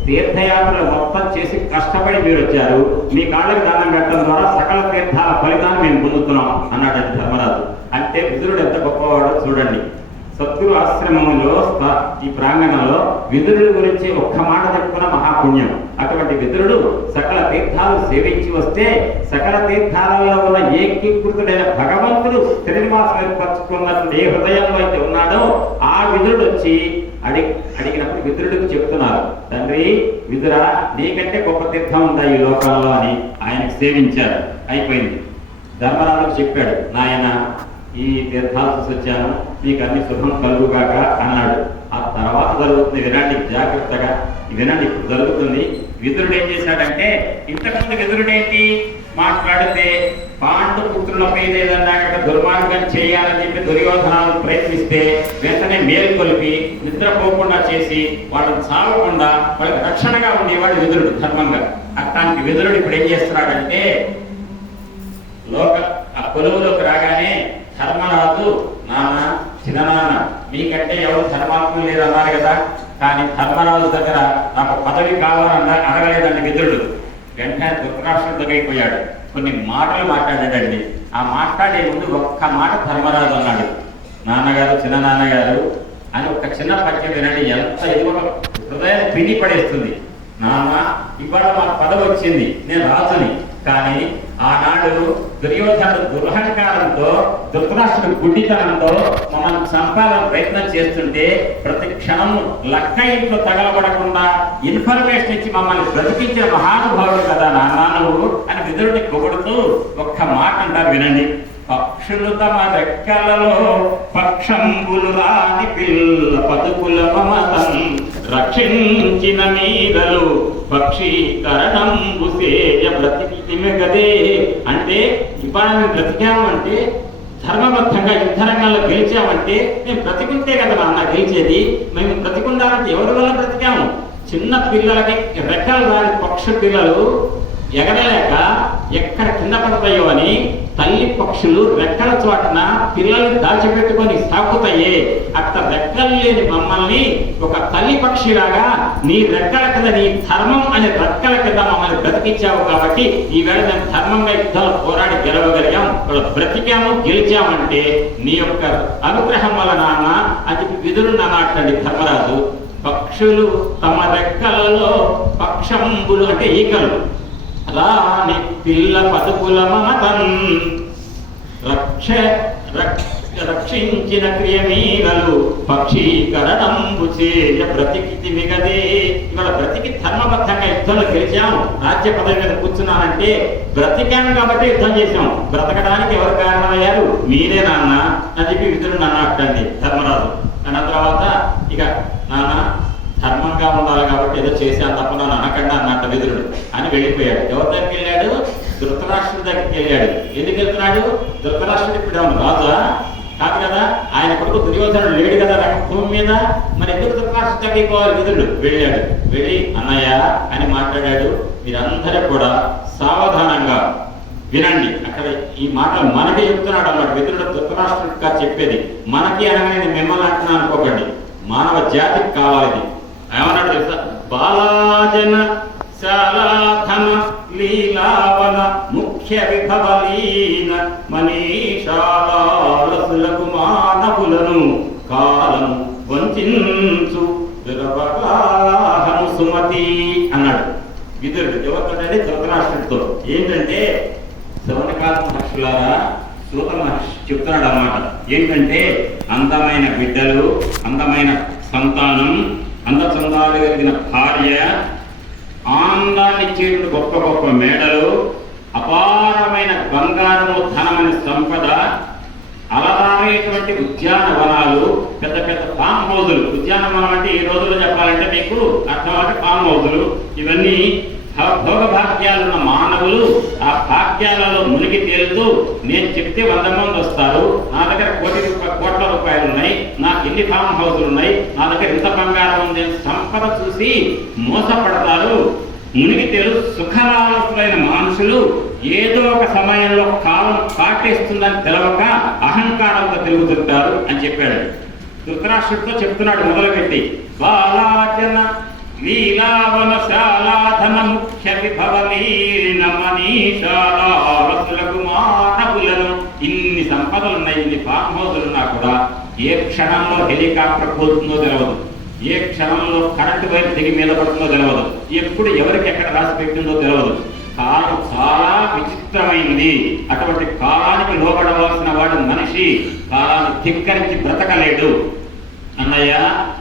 తీర్థయాత్రలు మొత్తం చేసి కష్టపడి మీరు వచ్చారు. మీ కాళ్ళకి దానం పెట్టడం ద్వారా సకల తీర్థాల ఫలితాన్ని మేము పొందుతున్నాం అన్నాడు ధర్మరాజు. అంటే విదురుడు ఎంత గొప్పవాడో చూడండి. సద్గురు ఆశ్రమంలో ఈ ప్రాంగణంలో విదురుడి గురించి ఒక్క మాట చెప్పుకున్న మహాపుణ్యం. అటువంటి విదురుడు సకల తీర్థాలు సేవించి వస్తే సకల తీర్థాలలో ఉన్న ఏకీకృతుడైన భగవంతుడు శ్రీనివాసం ఏర్పరచుకున్నటువంటి ఏ హృదయంలో అయితే ఉన్నాడో ఆ విదురుడు వచ్చి అడిగినప్పుడు విదురుడికి చెప్తున్నారు, తండ్రి విదురా, నీకంటే గొప్ప తీర్థం ఉందా ఈ లోకంలో అని ఆయనకు సేవించారు. అయిపోయింది. ధర్మరాజుకు చెప్పాడు, నాయన ఈ తీర్థాలు చూసి వచ్చాను, మీకు అన్ని శుభం కలుగుగాక అన్నాడు. ఆ తర్వాత జరుగుతుంది, వినండి జాగ్రత్తగా, వినండి. ఇప్పుడు జరుగుతుంది. విదురుడు ఏం చేశాడంటే, ఇంతకుముందు విదురుడేంటి, మాట్లాడితే పాండుపుత్రులపై ఏదన్నా దుర్మార్గం చేయాలని చెప్పి దుర్యోధనాలు ప్రయత్నిస్తే వెంటనే మేల్కొలిపి నిద్రపోకుండా చేసి వాళ్ళని సాగకుండా వాళ్ళకి రక్షణగా ఉండేవాడు విదురుడు ధర్మంగా. అట్లాంటి విదురుడు ఇప్పుడు ఏం చేస్తున్నాడంటే ఆ కొలువులోకి రాగానే ధర్మరాజు నాన్న చిన్ననాన్న మీకంటే ఎవరు ధర్మాత్మ లేదన్నారు కదా, కానీ ధర్మరాజు దగ్గర నాకు పదవి కావాలన్నా అడగలేదండి విదురుడు. వెంటనే ధృతరాష్ట్రుడి దగ్గరికి పోయాడు, కొన్ని మాటలు మాట్లాడాడండి. ఆ మాట్లాడే ముందు ఒక్క మాట ధర్మరాజు అన్నాడు, నాన్నగారు చిన్న నాన్నగారు అని ఒక చిన్న పద్యం వినండి, ఎంత ఇది ఒక హృదయం పిండి పడేస్తుంది. నాన్న ఇవాళ మాకు పదవి వచ్చింది, నేను రాజుని, కానీ ఆనాడు దుర్యోధనుడు దురహంకారంతో ధృతరాష్ట్రుడు గుడ్డితనంతో మమ్మల్ని చంపాలని ప్రయత్నం చేస్తుంటే ప్రతి క్షణం లక్క ఇంట్లో తగలబడకుండా ఇన్ఫర్మేషన్ ఇచ్చి మమ్మల్ని బ్రతికించిన మహానుభావుడు కదా నాన్న నువ్వు అని విదురుడిని పొగుడుతూ ఒక్క మాట అంటారు వినండి. పక్షులు తమ రెక్కలలో పక్షంబులు రాని పిల్ల పదుకుల మమతం రక్షించిన మీదలు పక్షీకరణంబు సేయ బ్రతికితిమె గదే. అంటే ఇవాళ మేము బ్రతికామంటే ధర్మబద్ధంగా యుద్ధరంగంలో గెలిచామంటే మేము బ్రతికుంటే కదా నాన్న గెలిచేది. మేము బ్రతికుండాలంటే ఎవరి వల్ల బ్రతికాము? చిన్న పిల్లలకి రెక్కలు రాని పక్షు పిల్లలు ఎగరలేక ఎక్కడ కింద పడతాయో అని తల్లి పక్షులు రెక్కల చోటన పిల్లల్ని దాచిపెట్టుకొని సాగుతాయే. అట్లా రెక్కలు లేని మమ్మల్ని ఒక తల్లి పక్షిలాగా నీ రెక్కల కింద నీ ధర్మం అనే రెక్కల కింద మమ్మల్ని బ్రతికించావు కాబట్టి ఈవేళ మేము ధర్మంగా యుద్ధాలు పోరాడి గెలవగలిగాం, బ్రతికాము గెలిచామంటే నీ యొక్క అనుగ్రహం వల్ల నాన్న అని విదురుడు అన్నట్టండి ధర్మరాజు. పక్షులు తమ రెక్కలలో పక్షంబులు అంటే ఈకలు రాని పిల్ల పదుకుల మమతం రక్షించిన క్రియమీగలు పక్షీకరణంబు చేయ బ్రతికితి మిగదే. ఇవాళ బ్రతికి ధర్మబద్ధంగా యుద్ధంలో గెలిచాము, రాజ్య పదవి మీద కూర్చున్నానంటే బ్రతికాము కాబట్టి యుద్ధం చేశాం. బ్రతకడానికి ఎవరు కారణమయ్యారు? మీరే నాన్న అని చెప్పి విదురుడు నాన్న అట్టండి ధర్మరాజు. అన్న తర్వాత ఇక నాన్న ధర్మంగా ఉండాలి కాబట్టి ఏదో చేశాను తప్ప నన్ను అనకండా అన్నట్టు విదురుడు అని వెళ్ళిపోయాడు. ఎవరి దగ్గరికి వెళ్ళాడు? ధృతరాష్ట్రుడి దగ్గరికి వెళ్ళాడు. ఎందుకు వెళ్తున్నాడు? ధృతరాష్ట్రుడు ఇప్పుడు రాజా కాదు కదా, ఆయన కొడుకు దుర్యోధనుడు లేడు కదా భూమి మీద, మరి ఎందుకు ధృతరాష్ట్రుడి దగ్గరికి పోవాలి? విదురుడు వెళ్ళాడు. వెళ్ళి అన్నయ్య అని మాట్లాడాడు. మీరందరూ కూడా సావధానంగా వినండి. అక్కడ ఈ మాటలు మనకి చెప్తున్నాడు అన్నమాట విదురుడు ధృతరాష్ట్రుడిగా చెప్పేది. మనకి అనగానే మిమ్మల్ని అంటున్నా అనుకోకండి, మానవ జాతికి కావాలి. ఏమన్నాడు తెలుసా? బాలాజన శాలాధన లీలావన ముఖ్య విభవలీన మనీషాలసులకు మానవులను కాలము వంచించు దురవగాహను సుమతి అన్నాడు విదురుడు. ఎవరితోనంటే ధృతరాష్ట్రుడితో. ఏంటంటే శౌనకాల మహర్షులారా సూత మహర్షి చెప్తున్నాడు అన్నమాట. ఏంటంటే అందమైన బిడ్డలు, అందమైన సంతానం, అందచందాలు కలిగిన భార్య, ఆనందాన్ని ఇచ్చేటువంటి గొప్ప గొప్ప మేడలు, అపారమైన బంగారము ధనమని సంపద, అలరారేటువంటి ఉద్యానవనాలు, పెద్ద పెద్ద ఫామ్ హౌజులు. ఉద్యానవనం అంటే ఈ రోజుల్లో చెప్పాలంటే మీకు అర్థం అంటే ఫామ్ హౌజులు. ఇవన్నీ భోగభాగ్యాలున్న మానవులు ఆ భాగ్యాలలో మునిగి తేలుతూ నేను చెప్తే 100 మంది వస్తారు, నా దగ్గర కోట్ల రూపాయలు ఉన్నాయి, నాకు ఎన్ని ఫామ్ హౌస్లు ఉన్నాయి, నా దగ్గర ఇంత బంగారం ఉంది, సంపద చూసి మోసపడతారు. మునిగి తేలు సుఖలాలకులైన మనుషులు ఏదో ఒక సమయంలో కాలం కాటేస్తుందని తెలవక అహంకారంతో తిరుగుతుంటారు అని చెప్పాడు. ధృతరాష్ట్రుడితో చెప్తున్నాడు మొదలుపెట్టి, బాలాజన లీలావనశాలాధన ముఖ్య విభవలీన మనీషాలసులకు మానవులను. ఇన్ని సంపదలున్నాయి, ఇన్ని ఫామ్ హౌజులున్నా కూడా ఏ క్షణంలో హెలికాప్టర్ పోతుందో తెలియదు, ఏ క్షణంలో కరెంటు వైర్ దిగి మీద పడుతుందో తెలియదు, ఎప్పుడు ఎవరికి ఎక్కడ రాసి పెట్టిందో తెలియదు. కాలం చాలా విచిత్రమైంది. అటువంటి కాలానికి లోబడవలసిన వాడు మనిషి కాలాన్ని ధిక్కరించి బ్రతకలేడు. అన్నయ్య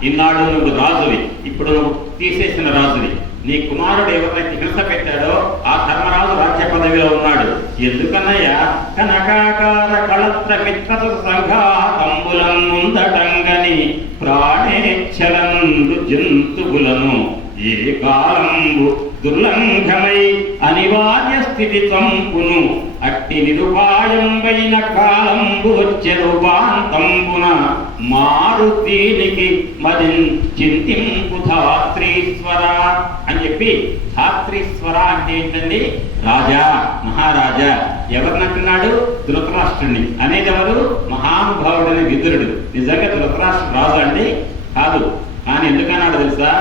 ఇన్నాడు నువ్వు రాజువి, ఇప్పుడు నువ్వు తీసేసిన రాజువి. నీ కుమారుడు ఎవరైతే హింస పెట్టాడో ఆ ధర్మరాజు రాజ్య పదవిలో ఉన్నాడు. ఎందుకన్నయ్య కనకాకార కళత్ర మిత్రత సంఘాతంబులం ముందటంగని ప్రాణేచ్ఛలందు జంతువులను ఏ కాలంబు దుర్లంఘమై అనివార్య స్థితి తంపును అట్టి నిరుపాయంబైన కాలంబు వచ్చే రూపాంతంబున మారు దీనికి మది చింతింపు ధాత్రీశ్వర అని చెప్పి, ధాత్రీశ్వర అంటే ఏంటండి? రాజా, మహారాజా. ఎవరినంటున్నాడు? ధృతరాష్ట్రుని. అనేది ఎవరు? మహానుభావుడైన విదురుడు. నిజంగా ధృతరాష్ట్రుడు రాజు అండి కాదు. కానీ ఎందుకన్నాడు తెలుసా?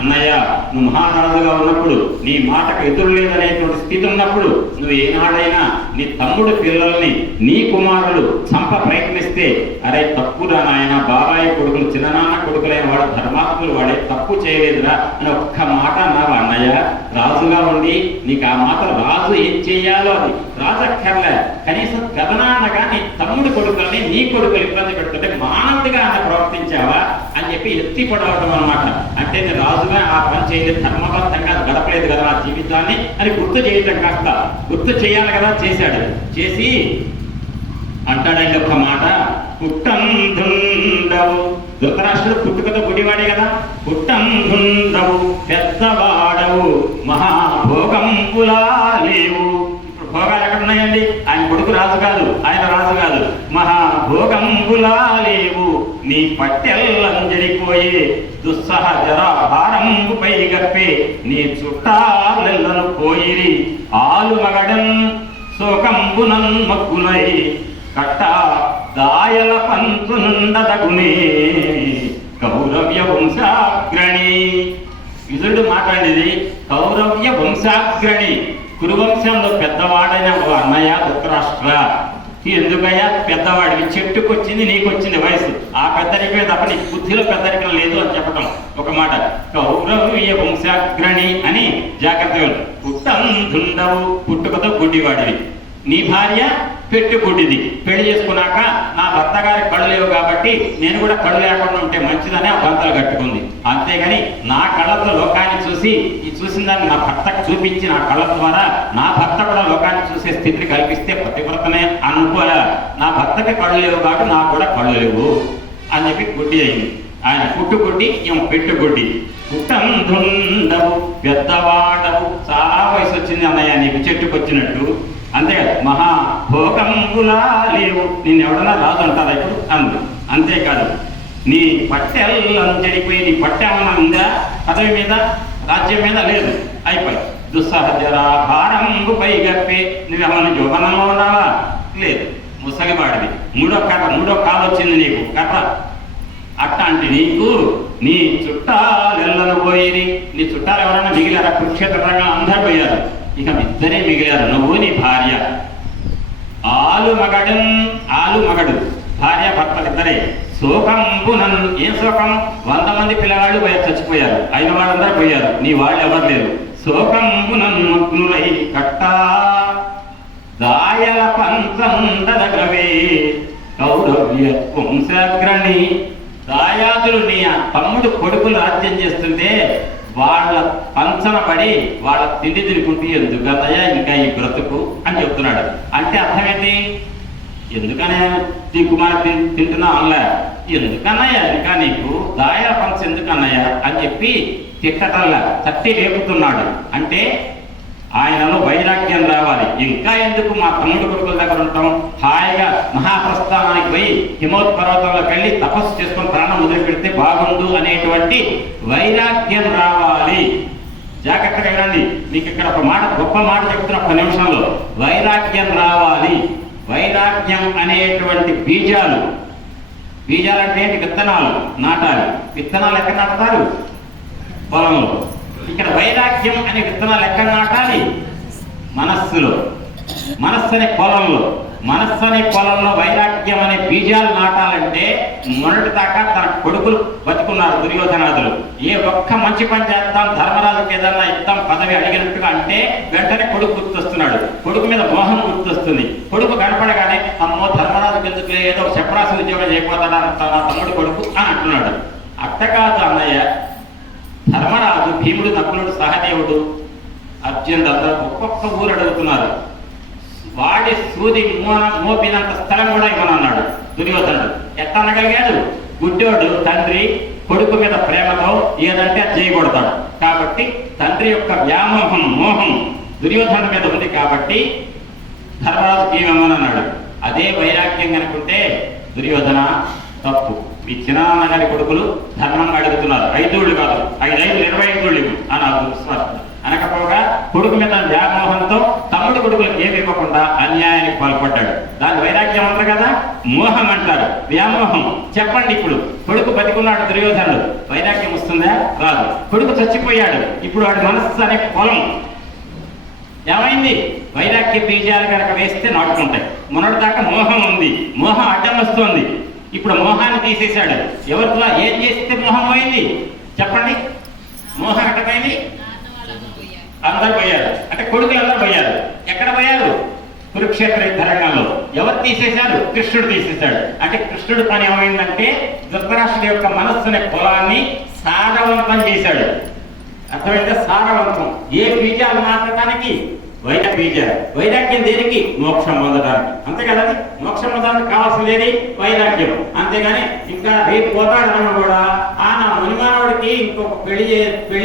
అన్నయ్య, నువ్వు మహారాజుగా ఉన్నప్పుడు, నీ మాటకు ఎదురు లేదనేటువంటి స్థితి ఉన్నప్పుడు, నువ్వు ఏనాడైనా నీ తమ్ముడు పిల్లల్ని నీ కుమారులు చంప ప్రయత్నిస్తే, అరే తప్పురా నాయన, బాబాయి కొడుకులు చిన్ననాన్న కొడుకులైన వాడు ధర్మాత్ములు, వాడే తప్పు చేయలేదురా అని ఒక్క మాట అన్నావా అన్నయ్య? రాజుగా ఉండి నీకు ఆ మాట రాజు ఏం చెయ్యాలో అది రాజక్కర్లే, కనీసం గదనాన్నగా నీ తమ్ముడు కొడుకుల్ని నీ కొడుకులు ఇబ్బంది పెడుతుంటే మానవుడిగా అన్న ప్రవర్తించావా అని చెప్పి ఎత్తి పడవటం అన్నమాట. అంటే రాజుగా ఆ పని చేయలేదు, ధర్మబద్ధంగా గడపలేదు కదా నా జీవితాన్ని అని గుర్తు చేయటం, కాస్త గుర్తు చేయాలి కదా. చేశాడు. చేసి అంటాడండి ఒక్క మాట, పుట్టందుండవు. ధృతరాష్ట్రుడు పుట్టుకతో గుడివాడే కదా. పుట్టందుండవు పెద్దవాడవు మహాభోగంపులా లేవు. ఇప్పుడు భోగాలు ఎక్కడ ఉన్నాయండి? ఆయన కొడుకు రాజు కాదు, ఆయన రాజు కాదు. మహాభోగంపులా లేవు నీ పట్టెల్లంజడిపోయే దుస్సహ జరా భారంబుపై గప్పే నీ చుట్టాలెల్లను పోయిరి ఆలు మగడం శోకంబునన్ మగ్గునై కట్ట దాయల పంతునుండదగునే కౌరవ్య వంశాగ్రణి. విదురుడు మాట్లాడేది కౌరవ్య వంశాగ్రణి, కురువంశంలో పెద్దవాడైన అన్నయ్య ధృతరాష్ట్ర. ఎందుకయ్యా పెద్దవాడికి? చెట్టుకొచ్చింది, నీకొచ్చింది వయసు, ఆ పెద్దరికమే తప్ప నీకు బుద్ధిలో పెద్దరికం లేదు అని చెప్పడం ఒక మాట. కౌరవ్య వంశాగ్రణి అని జాగ్రత్తగా. పుట్టందుండవు, పుట్టుకతో గుడ్డివాడివి. నీ భార్య పెట్టుగుడ్డిది. పెళ్లి చేసుకున్నాక నా భర్త గారి కళ్ళు లేవు కాబట్టి నేను కూడా కళ్ళు లేకుండా ఉంటే మంచిదని ఆ బంతలు కట్టుకుంది. అంతేగాని నా కళ్ళతో లోకాన్ని చూసి, ఈ చూసిన దాన్ని నా భర్తకు చూపించి నా కళ్ళ ద్వారా నా భర్త కూడా లోకాన్ని చూసే స్థితిని కల్పిస్తే పతివ్రతనే అనుకోలే. నా భర్తకి కళ్ళు లేవు కాబట్టి నాకు కూడా కళ్ళు లేవు అని చెప్పి గుడ్డి అయింది. ఆయన పుట్టుగుడ్డి, ఏమో పెట్టుగుడ్డి. పుట్టందుండవు పెద్దవాడవు, చాలా వయసు వచ్చింది అన్నయ్య నీకు, చెట్టుకొచ్చినట్టు. అంతే కదా. మహాభోగంబులా లేవు. నిన్ను ఎవడన్నా రాజు అంటారా ఇప్పుడు? అందు. అంతేకాదు, నీ పట్టెల్లంజడిపోయి, నీ పట్టె ఏమన్నా ఉందా? పదవి మీద, రాజ్యం మీద లేదు, అయిపోయి. దుస్సహజరా భారంబుపై గప్పే, నువ్వేమన్నా యోగనంలో ఉన్నావా? లేదు, ముసలివాడివి. మూడో కాలు వచ్చింది నీకు, కర్ర. అట్లాంటి నీకు నీ చుట్టాలెల్లను పోయి, నీ చుట్టాలు ఎవరైనా మిగిలారా? కురుక్షేత్ర రంగం అందరూ పోయారు, ఇక ఇద్దరే మిగిలారు, నువ్వు నీ భార్య. ఆలు మగడు, భార్య భర్తలు ఇద్దరే. శోకంబునన్, ఏం శోకం? 100 మంది పిల్లవాళ్ళు చచ్చిపోయారు, అయిన వాళ్ళందరూ పోయారు, నీ వాళ్ళు ఎవరు లేరు. శోకంబునన్ మగ్నులై కట్టా దాయల పంచముండదగవే కౌరవ్య వంశాగ్రణి. దాయాదులు నీ తమ్ముడు కొడుకులు రాజ్యం చేస్తుంటే వాళ్ళ పంచన పడి వాళ్ళ తిండి తినుకుంటూ ఎందుకన్నయ్యా ఇంకా ఈ బ్రతుకు అని చెప్తున్నాడు. అంటే అర్థం ఏంటి? ఎందుకనయ్యా దిక్కుమారి తింటున్నా అనలే, ఎందుకన్నయ్యా ఇంకా నీకు దాయా పంచ ఎందుకన్నయ్యా అని చెప్పి తిట్టటల్లా తట్టి లేపుతున్నాడు. అంటే ఆయనలో వైరాగ్యం రావాలి. ఇంకా ఎందుకు మా తమ్ముడు కొడుకుల దగ్గర ఉంటాం, హాయిగా మహాప్రస్థానానికి పోయి హిమోత్పర్వతంలోకి వెళ్ళి తపస్సు చేసుకొని ప్రాణం వదిలిపెడితే బాగుండు అనేటువంటి వైరాగ్యం రావాలి. జాగ్రత్తగా వినండి, మీకు ఇక్కడ ఒక మాట, గొప్ప మాట చెప్తున్న ఒక్క నిమిషంలో. వైరాగ్యం రావాలి. వైరాగ్యం అనేటువంటి బీజాలు అంటే ఏంటి? విత్తనాలు నాటాలి. విత్తనాలు ఎక్కడ నాటుతారు? పొలంలో. ఇక్కడ వైరాగ్యం అనే విత్తనాలు ఎక్కడ నాటాలి? మనస్సులో. మనస్సు అనే పొలంలో. మనస్సు అనే పొలంలో వైరాగ్యం అనే బీజాలు నాటాలంటే మొన్నటి దాకా తన కొడుకులు బతుకున్నారు దుర్యోధనాదులు. ఏ ఒక్క మంచి పని చేస్తాం, ధర్మరాజుకి ఏదన్నా ఇస్తాం పదవి అడిగినట్టుగా అంటే వెంటనే కొడుకు గుర్తొస్తున్నాడు, కొడుకు మీద మోహం గుర్తొస్తుంది. కొడుకు కనపడగానే అమ్మో ధర్మరాజుకి ఎందుకు ఏదో చెప్పరాసి ఉద్యోగం చేయకపోతాడా తన తమ్ముడు కొడుకు అని అంటున్నాడు. అట్ట కాదు అన్నయ్య, ధర్మరాజు, భీముడు, నకులుడు, సహదేవుడు, అర్జునుడు అందరూ ఒక్కొక్క ఊరు అడుగుతున్నారు. వాడి సూది మోపినంత స్థలం కూడా ఇవ్వనన్నాడు దుర్యోధనుడు. ఎట్లా అనగలిగాడు? గుడ్డోడు తండ్రి, కొడుకు మీద ప్రేమతో ఏదంటే అది చేయకూడతాడు. కాబట్టి తండ్రి యొక్క వ్యామోహం మోహం దుర్యోధన మీద ఉంది కాబట్టి ధర్మరాజుకి ఏమేమోనన్నాడు. అదే వైరాగ్యం కనుకుంటే దుర్యోధన తప్పు, మీ చిన్నాన్న గారి కొడుకులు ధర్మంగా అడుగుతున్నారు, 5 ఏళ్ళు కాదు 5 5 25 ఏళ్ళు అన్నారు. అనకపోగా కొడుకు మీద వ్యామోహంతో తమ్ముడు కొడుకులకు ఏమి ఇవ్వకుండా అన్యాయానికి పాల్పడ్డాడు. దాని వైరాగ్యం అంటారు కదా, మోహం అంటారు, వ్యామోహం. చెప్పండి, ఇప్పుడు కొడుకు బతికున్నాడు దుర్యోధనుడు, వైరాగ్యం వస్తుందా? రాదు. కొడుకు చచ్చిపోయాడు, ఇప్పుడు వాడి మనస్సు అనే పొలం ఏమైంది? వైరాగ్య బీజాలు కనుక వేస్తే నాటుకుంటాయి. మొన్నటి దాకా మోహం ఉంది, మోహం అడ్డం వస్తుంది, ఇప్పుడు మోహాన్ని తీసేశాడు. ఎవరితో ఏం చేస్తే మోహం పోయింది చెప్పండి? మోహం ఎక్కడైంది? అందరు పోయారు, అంటే కొడుకులు అందరూ పోయారు. ఎక్కడ పోయారు? కురుక్షేత్ర యుద్ధరంగంలో. ఎవరు తీసేశారు? కృష్ణుడు తీసేశాడు. అంటే కృష్ణుడు పని ఏమైందంటే ధృతరాష్ట్రుడి యొక్క మనస్సునే పొలాన్ని సారవంతం చేశాడు. అర్థమైతే? సారవంతం. ఏ బీజాలు నాటడానికి? వైర బీజాలు. వైరాగ్యం దేనికి? మోక్షం పొందడానికి. అంతే కదండి, మోక్షం పొందడానికి కావాల్సిందేది వైరాగ్యం. అంతేగాని ఇంకా రేపు పోతాడన్న కూడా నా మునిమానవుడికి ఇంకొక పెళ్లి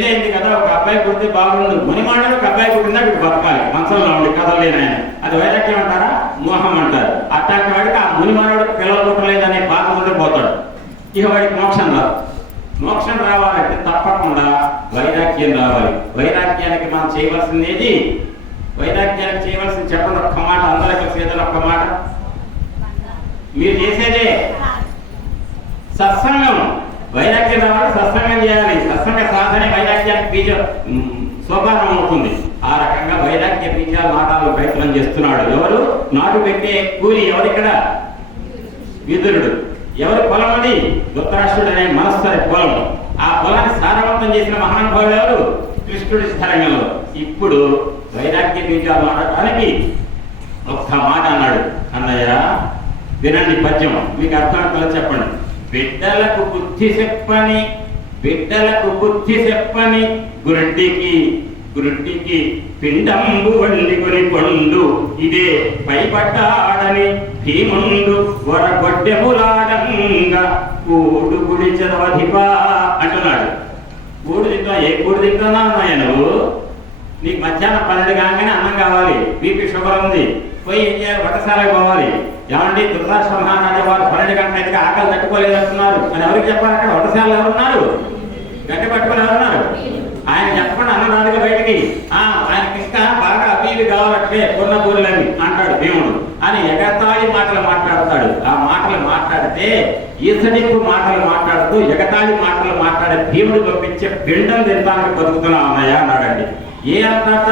అయింది కదా, ఒక అబ్బాయి పుడితే బాగుండు, మునిమానవుడు ఒక అబ్బాయి పుట్టిందా వీడు బతకాలి, మంచంలో ఉండి కదలేనాయన, అది వైరాగ్యం అంటారా? మోహం అంటారు. అట్లాంటి వాడికి ఆ మునిమానవుడికి పిల్లలు పుట్టలేదనే బాధ ఉండి పోతాడు. ఇక వాడికి మోక్షం రాదు. మోక్షం రావాలంటే తప్పకుండా వైరాగ్యం రావాలి. వైరాగ్యానికి మనం చేయవలసిందేది, వైరాగ్యానికి చేయవలసింది చెప్పండి ఒక్క మాట, అందరూ కలిసి ఏదైనా ఒక్క మాట. మీరు చేసేదే సత్సంగం. వైరాగ్యం రావాలి, సత్సంగం చేయాలి. సత్సంగ సాధనే వైరాగ్యానికి బీజం సోపానం అవుతుంది. ఆ రకంగా వైరాగ్య బీజాలు నాటాలు ప్రయత్నం చేస్తున్నాడు. ఎవరు? నాటు పెట్టే కూలి ఎవరిక్కడ? విదురుడు. ఎవరి పొలం అది? ధృతరాష్ట్రుడు అనే మనస్సు అనే పొలం. ఆ పొలాన్ని సారవంతం చేసిన మహానుభావుడు ఎవరు? కృష్ణుడి స్థలంలో. ఇప్పుడు వైరాగ్య బీజాలు నాటడానికి ఒక్క మాట అన్నాడు. అన్నయ్య వినండి, పద్యం మీకు అర్థం చెప్పండి. బిడ్డలకు బుద్ధి చెప్పని గురుడికి పిండంబు వండికొని పండు ఇదే పైపట్టాడని భీముండు వరగొడ్డెములాడంగా కూడు గుడి చదవధిపా అంటున్నాడు. కూడు తింటా, ఏ కూడు తింటున్నా అన్నాయ నువ్వు? నీకు మధ్యాహ్నం 12 కాగానే అన్నం కావాలి, బీపీ షుగర్ ఉంది, పోయి ఏం చేయాలి? వంటశాలకు పోవాలి. ఏమండి ధృతరాష్ట్ర మహారాజా వారు 12 గంటల అయితే ఆకలి తట్టుకోలేదంటున్నారు అని ఎవరికి చెప్పాలి? అక్కడ వంటశాలలో ఎవరున్నారు? గట్టి పట్టుకొని ఎవరున్నారు? ఆయన చెప్పకుండా అన్నదానికి బయటికి ఆయనకి ఇంకా బాగా అభివృద్ధి కావాలంటే కొన్న పూరులని అంటాడు భీముడు అని ఎగతాళి మాటలు మాట్లాడతాడు. ఆ మాటలు మాట్లాడితే ఈసడింపు మాటలు మాట్లాడుతూ ఎగతాళి మాటలు మాట్లాడే భీముడు పంపించే పిండం తింటానికి బతుకుతున్నా ఉన్నాయా అన్నాడండి. ఏ అంతట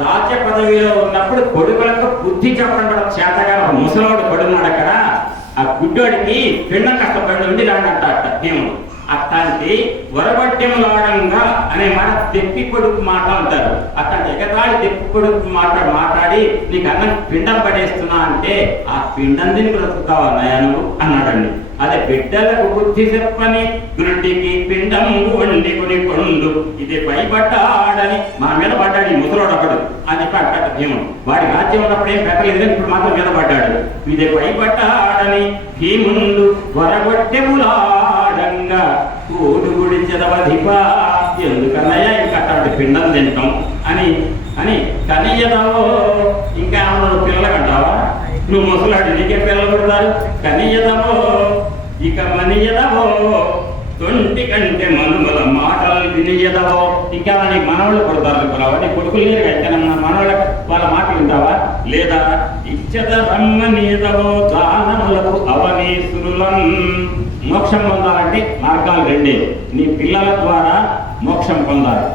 రాజ్య పదవిలో ఉన్నప్పుడు కొడుకులకు బుద్ధి చెప్పడం చేతగా ముసలోడు పడున్నాడు అక్కడ. ఆ గుడ్డోడికి పిండం కష్టపడి ఉండి రాడంట భీముడు. అట్లాంటి వరబడ్డెములాడంగా అనే మాట తెప్పి కొడుకు మాట అంటారు. అట్లాంటి ఎగతాళి తెప్పి కొడుకు మాట్లాడి నీకు అన్నం పిండం పడేస్తున్నా అంటే ఆ పిండం దీన్ని బ్రతుకుతావు అన్నయ్య నువ్వు అన్నాడండి. అదే బిడ్డలకు బుద్ధి చెప్పని గురుడికి పిండం వండికొని కొండు ఇది పైపడ్డాడని మన మీద పడ్డాడు ఈ ముసలోడొకడు అని చెప్పి అంటాడు భీముడు. వాడి రాజ్యం ఉన్నప్పుడు ఏం పెట్టలేదు, ఇప్పుడు మాత్రం మీద పడ్డాడు. ఇది పైపడ్డాడని భీముండు వరగొట్టెములాడంగా కూడు గుడి చదవధిపా ఎందుకన్నయ్యా ఇంకా అట్లాంటి పిండం తింటాం అని అని కనియదవో. ఇంకా ఏమన్నా పిల్లలు కంటావా? నువ్వు ముసలాడు, నీకే పిల్లలు పుడతారు. కనియదవో ఇక మనియదవో తొంటి కంటే మనుమల మాటలు వినియదవో. ఇంకా నీకు మనవాళ్ళు పుడతారు అనుకున్నావా? నీ కొడుకులు లేరు అయితే మనవాళ్ళ వాళ్ళ మాటలు వింటావా? లేదా ఇచ్చద రమ్మనీయదవో దానములకు అవనీసురులం. మోక్షం పొందాలంటే మార్గాలు 2. నీ పిల్లల ద్వారా మోక్షం పొందాలి,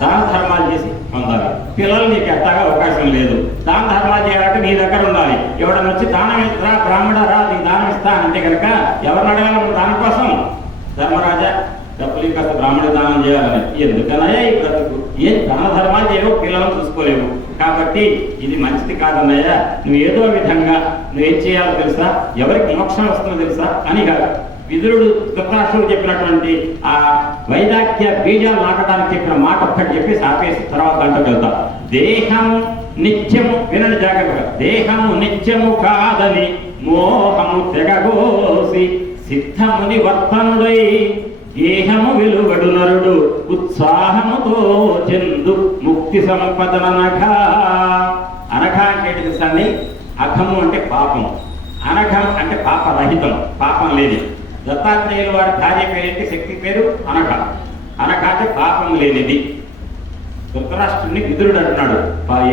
దాన ధర్మాలు చేసి పొందాలి. పిల్లలు నీకు ఎట్టాగా అవకాశం లేదు. దాన ధర్మాలు చేయాలంటే నీ దగ్గర ఉండాలి. ఎవడన్నా వచ్చి దానం ఇస్తా, బ్రాహ్మణ రా నీకు దానం ఇస్తా అంటే కనుక ఎవరిని అడగాలి దానం కోసం? ధర్మరాజా డబ్బులు కాస్త బ్రాహ్మణ దానం చేయాలని. ఎందుకన్నాయా ఈ బ్రతుకు? ఏం దాన ధర్మాలు చేయవు, పిల్లలు చూసుకోలేవు. కాబట్టి ఇది మంచిది కాదన్నయ్యా. నువ్వు ఏదో విధంగా నువ్వేం చేయాలో తెలుసా, ఎవరికి మోక్షం వస్తుందో తెలుసా అని కాదు. విదురుడు ధృతరాష్ట్రుడు చెప్పినటువంటి ఆ వైరాగ్య బీజాలు నాటడానికి చెప్పిన మాట ఒక్కటి చెప్పి ఆపేసి తర్వాత దాంట్లోకి వెళ్తాం. దేహము నిత్యము, వినండి జాగ్రత్తగా, దేహము నిత్యము కాదని మోహము తెగగోసి సిద్ధముని వర్తనుడై గేహము వెలువడు నరుడు ఉత్సాహముతో చెందు ముక్తి సంపదననఘ. అనఘ అంటే తెలుసండి, అఘము అంటే పాపం, అనఘం అంటే పాపరహితం, పాపం లేని. దత్తాత్రేయుల వారి భార్య పేరేంటి, శక్తి పేరు అనఘ. అనఘ అంటే పాపం లేనిది. ధృతరాష్ట్రుడిని విదురుడు అంటున్నాడు,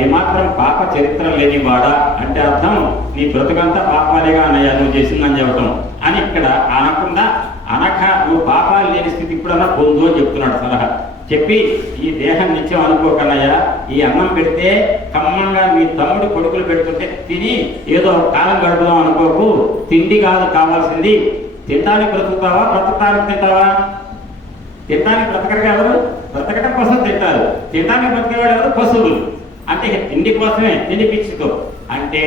ఏమాత్రం పాప చరిత్ర లేని వాడా అంటే అర్థం నీ బ్రతుకంతా పాపాలేగా అన్నయ్య నువ్వు చేసిందని చెప్పటం అని. ఇక్కడ అనకుండా అనఘ నువ్వు పాపాలు లేని స్థితి ఇప్పుడన్నా పొందు అని చెప్తున్నాడు సలహా చెప్పి, ఈ దేహం నిత్యం అనుకోకనయ్యా, ఈ అన్నం పెడితే కమ్మంగా మీ తమ్ముడు కొడుకులు పెడుతుంటే తిని ఏదో కాలం గడుపుదాం అనుకోకు. తిండి కాదు కావాల్సింది, తినడానికి బ్రతుకుతావా బ్రతకడానికి తింటావా? తినడానికి బ్రతకరు ఎవరు, బ్రతకటం కోసం తింటారు. తినడానికి బ్రతికేవాడు ఎవరు, పశువులు. అంటే తిండి కోసమే, తిండి పిచ్చితో. అంటే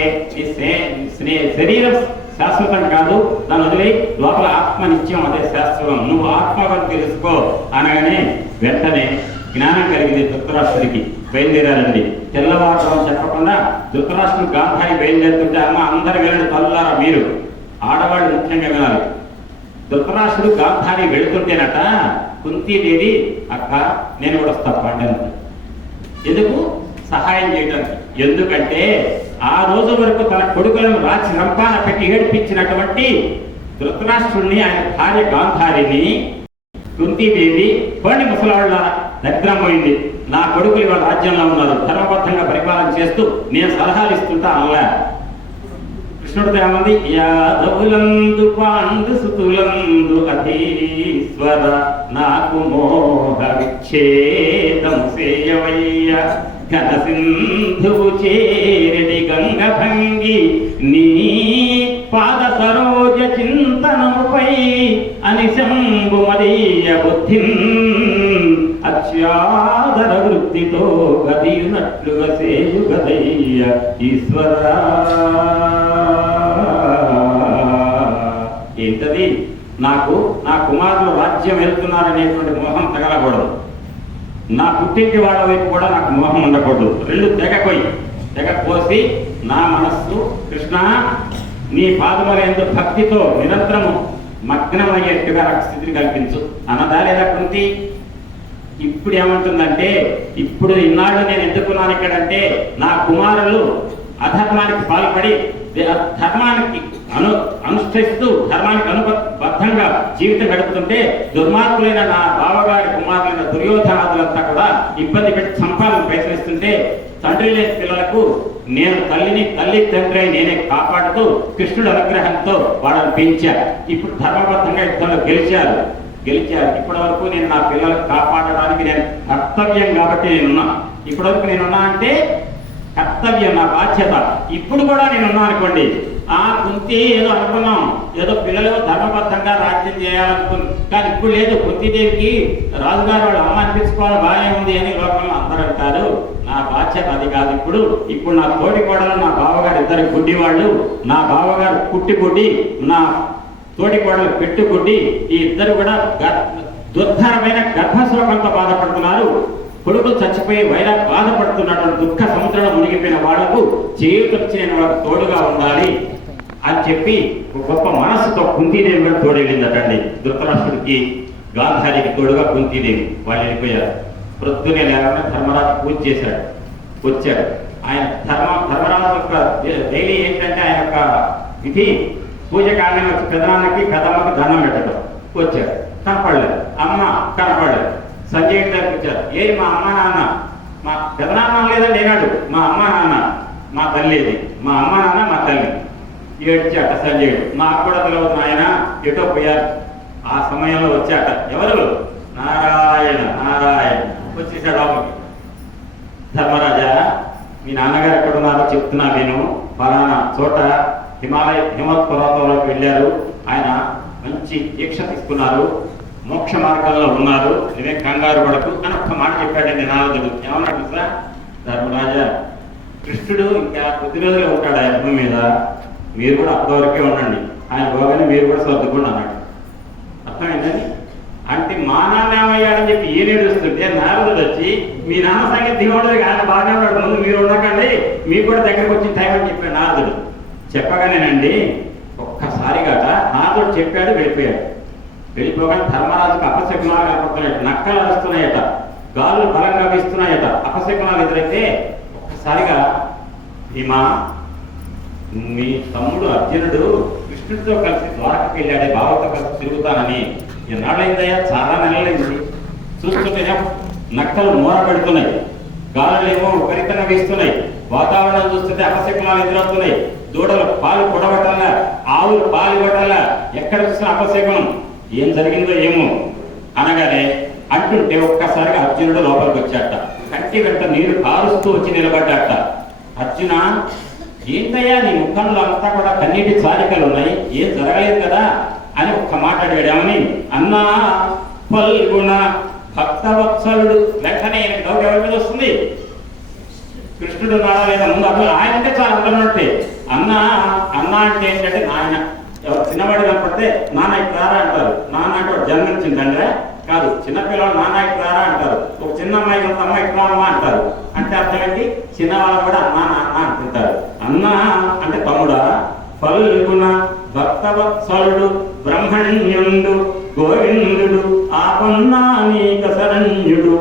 శరీరం శాశ్వతం కాదు, దాని వదిలి లోపల ఆత్మ నిత్యం, అదే శాశ్వతం. నువ్వు ఆత్మను తెలుసుకో అనగానే వెంటనే జ్ఞానం కలిగింది ధృతరాష్ట్రుడికి. బయలుదేరాలండి. తెల్లవారుజాము చెప్పకుండా ధృతరాష్ట్రుడు గాంధారి బయలుదేరుతుంటే, అమ్మ అందరు వెళ్ళండి, తల్లారా మీరు ఆడవాళ్ళు ముఖ్యంగా వినాలి. ధృతరాష్ట్రుడు గాంధారి వెళుతుంటేనట కుంతీదేవి, అక్క నేను కూడా వస్తా పండను. ఎందుకు? సహాయం చేయడానికి. ఎందుకంటే ఆ రోజు వరకు తన కొడుకులను రాచి రంపాన పెట్టి ఏడిపించినటువంటి ధృతరాష్ట్రుడిని, ఆయన భార్య గాంధారిని కుంతీదేవి, పోండి ముసలాళ్ళ దగ్గరం పోయింది, నా కొడుకులు ఇవాళ రాజ్యంలో ఉన్నారు, ధర్మబద్ధంగా పరిపాలన చేస్తూ నేను సలహాలు ఇస్తుంటా అలా. కృష్ణుడితో ఏమంది, యాదవులందు పాండు సుతులందు అధీశ్వర నాకు మోహ విచ్ఛేదం సేయవయ్య ఘన సింధువు చేరడి గంగ భంగి నీ పాద సరోజ చింతనముపై అనిశంబు మదీయ బుద్ధిం అత్యాదర వృత్తితో గదియునట్లుగా సేయు గదయ్య ఈశ్వరా. ఏంటది? నాకు నా కుమారులు రాజ్యం వెళ్తున్నారనేటువంటి మోహం తగలకూడదు, నా పుట్టింటి వాళ్ళ వైపు కూడా నాకు మోహం ఉండకూడదు. రెండు తెగపోసి నా మనస్సు కృష్ణ నీ పాదముల యందు భక్తితో నిరంతరము మగ్నమయ్యేట్టుగా నాకు స్థితిని కల్పించు అన్నదా లేదా కుంతి? ఇప్పుడు ఏమంటుందంటే, ఇప్పుడు ఇన్నాళ్ళు నేను ఎందుకున్నాను ఇక్కడంటే, నా కుమారులు అధర్మానికి పాల్పడి ధర్మానికి అనుష్ఠిస్తూ ధర్మానికి అనుబద్ధంగా జీవితం గడుపుతుంటే దుర్మార్గులైన నా బావగారి కుమారులైన దుర్యోధనాదులంతా కూడా ఇబ్బంది పెట్టి సంపాదన ప్రయత్నిస్తుంటే, తండ్రి లేని పిల్లలకు నేను తల్లి తండ్రి నేనే కాపాడుతూ కృష్ణుడి అనుగ్రహంతో వాళ్ళని పెంచారు. ఇప్పుడు ధర్మబద్ధంగా యుద్ధంలో గెలిచారు. ఇప్పటి వరకు నేను నా పిల్లలకు కాపాడడానికి నేను కర్తవ్యం కాబట్టి నేనున్నా. ఇప్పటి వరకు నేనున్నా అంటే కర్తవ్యం, నా బాధ్యత. ఇప్పుడు కూడా నేనున్నా అనుకోండి, ఆ కుంతి ఏదో అనుకున్నాం, ఏదో పిల్లలు ధర్మబద్ధంగా రాజ్యం చేయాలనుకున్నాం, కానీ ఇప్పుడు లేదు. కుంతీదేవికి రాజుగారు వాళ్ళ అమ్మ అనిపించుకోవాలి బాగానే ఉంది అని లోకంలో అందరూ అంటారు. నా బాధ్యత అది కాదు. ఇప్పుడు నా తోటి కోడలు, నా బావగారు ఇద్దరు గుడ్డి వాళ్ళు, నా బావగారు పుట్టి నా తోటి కోడలు పెట్టుగుడ్డి, ఈ ఇద్దరు కూడా దుర్ధరమైన గర్భశోకంతో బాధపడుతున్నారు. కొడుకు చచ్చిపోయి బాధపడుతున్నటువంటి దుఃఖ సముద్రంలో మునిగిపోయిన వాళ్లకు చేయుతొచ్చిన వాళ్ళకు తోడుగా ఉండాలి అని చెప్పి గొప్ప మనస్సుతో కుంతీదేవి కూడా తోడెళ్ళిందటండి. ధృతరాష్ట్రుడికి గాంధారికి తోడుగా కుంతీదేవి వాళ్ళు వెళ్ళిపోయారు. ప్రొద్దునే లేకుండా ధర్మరాజు పూజ చేశాడు, వచ్చాడు. ఆయన ధర్మరాజు యొక్క డైలీ ఏంటంటే ఆయన యొక్క విధి పూజ కారణం వచ్చి పెదనాన్నకి పెదమ్మకి దండం పెట్టడం. వచ్చాడు, కనపడలేదు. అమ్మ కనపడలేదు. సంజయుడి దగ్గరికి వచ్చారు. మా అమ్మ నాన్న? మా పెదనాన్న లేదండి ఏనాడు, మా అమ్మ నాన్న మా తల్లిది, మా అమ్మ నాన్న మా తల్లి. ఏడ్చాట సంజయుడు. నాకు కూడా తెలియదు నాయన, ఎటో పోయారు. ఆ సమయంలో వచ్చాట. ఎవరు? నారాయణ వచ్చేసాడు లోపలికి. ధర్మరాజా, మీ నాన్నగారు ఎక్కడున్నారో చెప్తున్నా నేను. ఫలానా చోట హిమవత్ పర్వతంలోకి వెళ్ళారు. ఆయన మంచి దీక్ష తీసుకున్నారు, మోక్ష మార్గంలో ఉన్నారు, ఇదే కంగారు పడకు అని ఒక్క మాట చెప్పాడండి నారదుడు. ఏమన్నాడు తెలుసా? ధర్మరాజా, కృష్ణుడు ఇంకా కొద్ది రోజులే ఉంటాడు ఆయన భూమి మీద, మీరు కూడా అంతవరకే ఉండండి, ఆయన పోగానే మీరు కూడా సర్దుకోండి అన్నాడు. అర్థమైందని అంటే మా నాన్న ఏమయ్యాడని చెప్పి ఈయన ఏడుస్తుంటే నారదుడు వచ్చి మీ నాన్న సంగతి దిగోడదు, ఆయన బాగానే ఉన్నాడు, ముందు మీరు ఉండకండి, మీకు కూడా దగ్గరకు వచ్చిన టైం అని చెప్పాడు నారదుడు. చెప్పగానేనండి ఒక్కసారి ఒక్కసారిగాట నాతో చెప్పాడు, వెళ్ళిపోయాడు. వెళ్ళిపోగానే ధర్మరాజుకు అపశకునాలు కనపడుతున్నాయట, నక్కలు అరుస్తున్నాయట, గాలులు బలంగా వీస్తున్నాయట. అపశకునాలు ఎదురైతే ఒక్కసారిగా భీమా, మీ తమ్ముడు అర్జునుడు కృష్ణుడితో కలిసి ద్వారకకి వెళ్ళాడే, బావతో కలిసి తిరుగుతానని. ఎన్నాళ్ళైందయ్యా? చాలా నెలలైంది. చూస్తుంటేనే నక్కలు మూర పెడుతున్నాయి, గాలులేమో విపరీతంగా వీస్తున్నాయి, వాతావరణం చూస్తుంటే అపశకునాలు ఎదురవుతున్నాయి. దూడలు పాలు పొడవటల్లా, ఆవులు పాలు ఇవ్వటల్లా, ఎక్కడ చూసిన అపశకునం. ఏం జరిగిందో ఏమో అనగానే అంటుంటే ఒక్కసారిగా అర్జునుడు లోపలికి వచ్చాట. కంటి వెంట నీరు కారుస్తూ వచ్చి నిలబడ్డాట. అర్జున, ఏంటయ్యా నీ ముఖంలో అంతా కూడా కన్నీటి చారికలు ఉన్నాయి, ఏం జరగలేదు కదా అని ఒక్క మాట అడిగాడేమని. అన్నా ఫల్గుణ భక్తవత్సలుడు. వెంటనే డౌట్ ఎవరి మీద వస్తుంది? కృష్ణుడు నాడా లేదా? ముందు అసలు ఆయన అంటే చాలా అంటున్నట్టే. అన్న అన్న అంటే ఏంటంటే నాయన. ఎవరు చిన్నవాడు కనపడితే నాన్న ఇక్కడ రారా అంటారు. నాన్న అంటే వాడు జన్మించిందంటే కాదు, చిన్నపిల్లలు నాన్న ఇక్కడ రారా అంటారు. ఒక చిన్న అమ్మాయి కొంత అమ్మాయి ఇక్కడ అమ్మా అంటారు. అంటే అర్థం ఏంటి? చిన్నవాళ్ళు కూడా అన్నా నాన్న అంటుంటారు. అన్న అంటే తమ్ముడా. ఫల్గుణ భక్తవత్సలుడు బ్రహ్మణ్యుండు గోవిందుడు ఆపన్నానీక శరణ్యుడు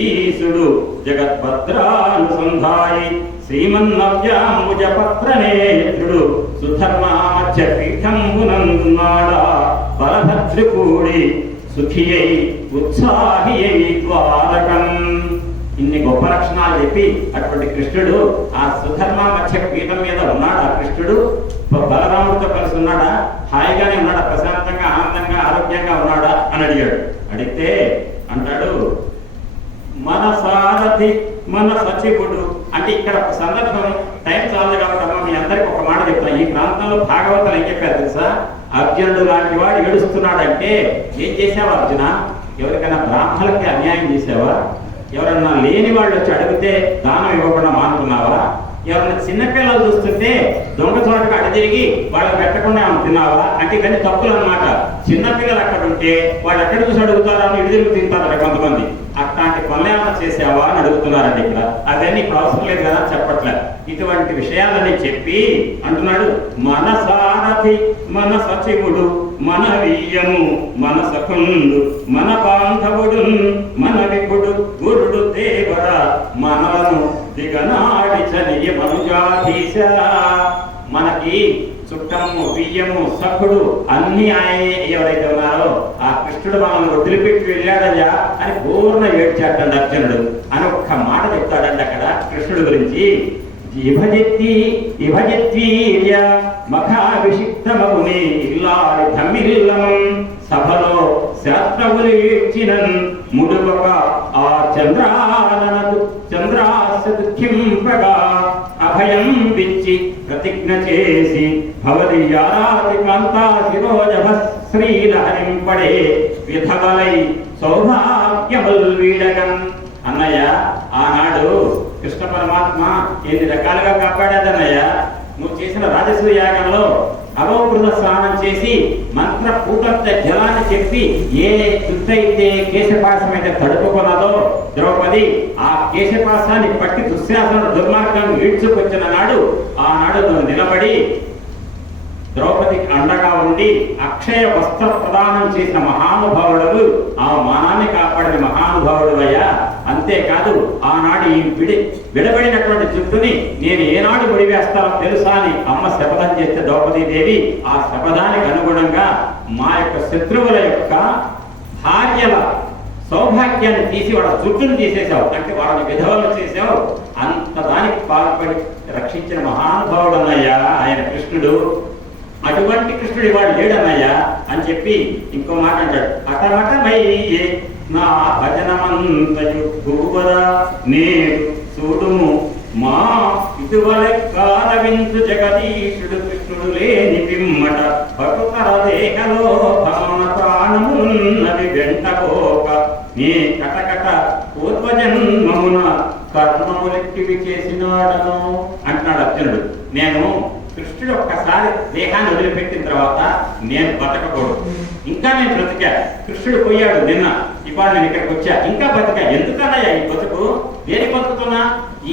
ఈశుడు జగద్భద్రానుసంధాయి శ్రీమన్నవ్యాంబుజ పత్రనేత్రుడు సుధర్మామధ్య పీఠంబునందున్నాడా బలభద్రకూడి సుఖియై ఉత్సాహియై ద్వారకం. ఇన్ని గొప్ప లక్షణాలు చెప్పి అటువంటి కృష్ణుడు ఆ సుధర్మ మధ్య పీఠం మీద ఉన్నాడా? కృష్ణుడు బలరాముడితో కలిసి ఉన్నాడా? హాయిగానే ఉన్నాడా? ప్రశాంతంగా ఆనందంగా ఆరోగ్యంగా ఉన్నాడా అని అడిగాడు. అడిగితే అంటాడు, మన సారథి మన సచివుడు. అంటే ఇక్కడ ఒక సందర్భం, టైం చాలదు కాబట్టి అమ్మ మీ అందరికి ఒక మాట చెప్తాను. ఈ ప్రాంతంలో భాగవతాలు ఏం చెప్పారు తెలుసా? అర్జునుడు లాంటి వాడు ఏడుస్తున్నాడంటే ఏం చేసావా అర్జున? ఎవరికైనా బ్రాహ్మణులకి అన్యాయం చేసావా? ఎవరన్నా లేని వాళ్ళు వచ్చి అడిగితే దానం ఇవ్వకుండా మానుకున్నావా? ఎవరైనా చిన్నపిల్లలు చూస్తుంటే దొంగ చోటకు అడి తిరిగి వాళ్ళకి పెట్టకుండా తిన్నావా? అంటే ఇవన్నీ తప్పులు అన్నమాట. చిన్నపిల్లలు అక్కడ ఉంటే వాళ్ళు ఎక్కడ చూసి అడుగుతారా అని ఇడిదిరిగి తింటారు కొంతమంది. అట్లాంటి పనులేమన్నా చేసావా అని అడుగుతున్నారండి ఇక్కడ. అవన్నీ ఇప్పుడు అవసరం లేదు కదా చెప్పట్లే. ఇటువంటి విషయాలని చెప్పి అంటున్నాడు, మన సారథి మన సచివుడు మన వీయము మన సఖుండు మన బాంధవుడు మన విపుడు గురుడు దేవర మనలను దిగనాడి చనియ మనుజాధీశ. మనకి చుట్టము బియ్యము సఖుడు అన్ని ఆయనే. ఎవరైతే ఉన్నారో ఆ కృష్ణుడు మనల్ని వదిలిపెట్టి వెళ్ళాడయ్యా అని పూర్ణ ఏడ్చాడండి అర్జునుడు అని ఒక్క మాట చెప్తాడండి అక్కడ కృష్ణుడు గురించి. ఇభజిత్వీర్య మఖాభిషిక్తమగుని ఇల్లాడి ధమ్మిల్లమం సభలో శాస్త్రములు ఇచ్చినన్ ముడువక ఆ చంద్రాస్య దుఃఖింపగా అభయం విచ్చి ప్రతిజ్ఞ చేసి భవదీయారాతి కాంతా శిరోజభ శ్రీలహరింపడే విధవలై సౌభాగ్యముల్ వీడగన్. అన్నయ్య, ఆనాడు కృష్ణ పరమాత్మ ఎన్ని రకాలుగా కాపాడాదన్నయ్య. నువ్వు చేసిన రాజసూయ యాగంలో అవోకృత స్నానం చేసి మంత్ర పూటంత జలాన్ని చెప్పి ఏ దుత్తైతే కేశపాసం అయితే తడుపుకున్నదో ద్రౌపది ఆ కేశపాసాన్ని పట్టి దుశ్శాసన దుర్మార్గాన్ని ఈడ్చుకొచ్చిన నాడు ఆనాడు నువ్వు నిలబడి ద్రౌపదికి అండగా ఉండి అక్షయ వస్త్ర ప్రదానం చేసిన మహానుభావుడు, ఆ మానాన్ని కాపాడిన మహానుభావుడు అయ్యా. అంతేకాదు ఆనాడు ఈ విడబడినటువంటి జుట్టుని నేను ఏనాడు ముడివేస్తానో తెలుసా అని అమ్మ శపథం చేస్తే ద్రౌపదీదేవి ఆ శపథానికి అనుగుణంగా మా యొక్క శత్రువుల యొక్క భార్యల సౌభాగ్యాన్ని తీసి వాళ్ళ జుట్టును తీసేశావు, అంటే వాళ్ళని విధవలు చేసావు. అంత దానికి పాల్పడి రక్షించిన మహానుభావుడు అన్నయ్యా ఆయన కృష్ణుడు. అటువంటి కృష్ణుడు వాడు లేడన్నయ్యా అని చెప్పి ఇంకో మాట అంటాడు, అటమటమయ్యే నా భజనమంతయు భూవరా నేడు చూడుము మా ఇటువలె కారవించు జగదీశుడు కృష్ణుడు లేని పిమ్మట పటుతర దేహలో భవన ప్రాణమున్నవి వెంటపోక నీ కటకట పూర్వజన్మమున కర్మములెక్కివి చేసినాడను అంటున్నాడు అర్జునుడు. నేను కృష్ణుడు ఒక్కసారి దేహాన్ని వదిలిపెట్టిన తర్వాత నేను బతకకూడదు, ఇంకా నేను బ్రతికా. కృష్ణుడు పోయాడు నిన్న, ఇవాళ నేను ఇక్కడికి వచ్చా, ఇంకా బతికా. ఎందుకన్నాయా ఈ బతుకు? దేనికి బతుకుతున్నా? ఈ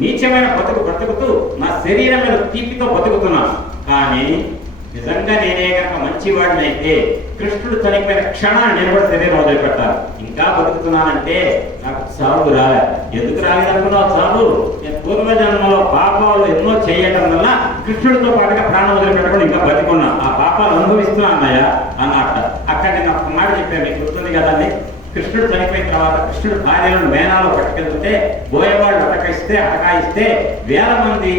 నీచమైన బతుకు బ్రతుకుతూ నా శరీరం మీద తీపితో బతుకుతున్నా. కానీ నిజంగా నేనే కనుక మంచివాడిని అయితే కృష్ణుడు చనిపోయిన క్షణాన్ని నేను కూడా శరీరం వదిలిపెట్టాలి. ఇంకా బతుకుతున్నానంటే నాకు చావు రాలే. ఎందుకు రాలేదనుకున్నావు చావు? నేను పూర్వజన్మలో పాపాలు ఎన్నో చేయటం వల్ల కృష్ణుడితో పాటుగా ప్రాణం వదిలిపెట్టకుండా ఇంకా బతికున్నా. ఆ పాపాలు అనుభవిస్తున్నా అన్నయ్య అన్నట్ట. అక్కడ నేను ఒక మాట చెప్పాను, మీకు గుర్తుంది కదండి. కృష్ణుడు చనిపోయిన తర్వాత కృష్ణుడు భార్యలను మేనాలో పట్టుకెళ్తుంటే బోయవాళ్ళు అటకాయిస్తే వేల మంది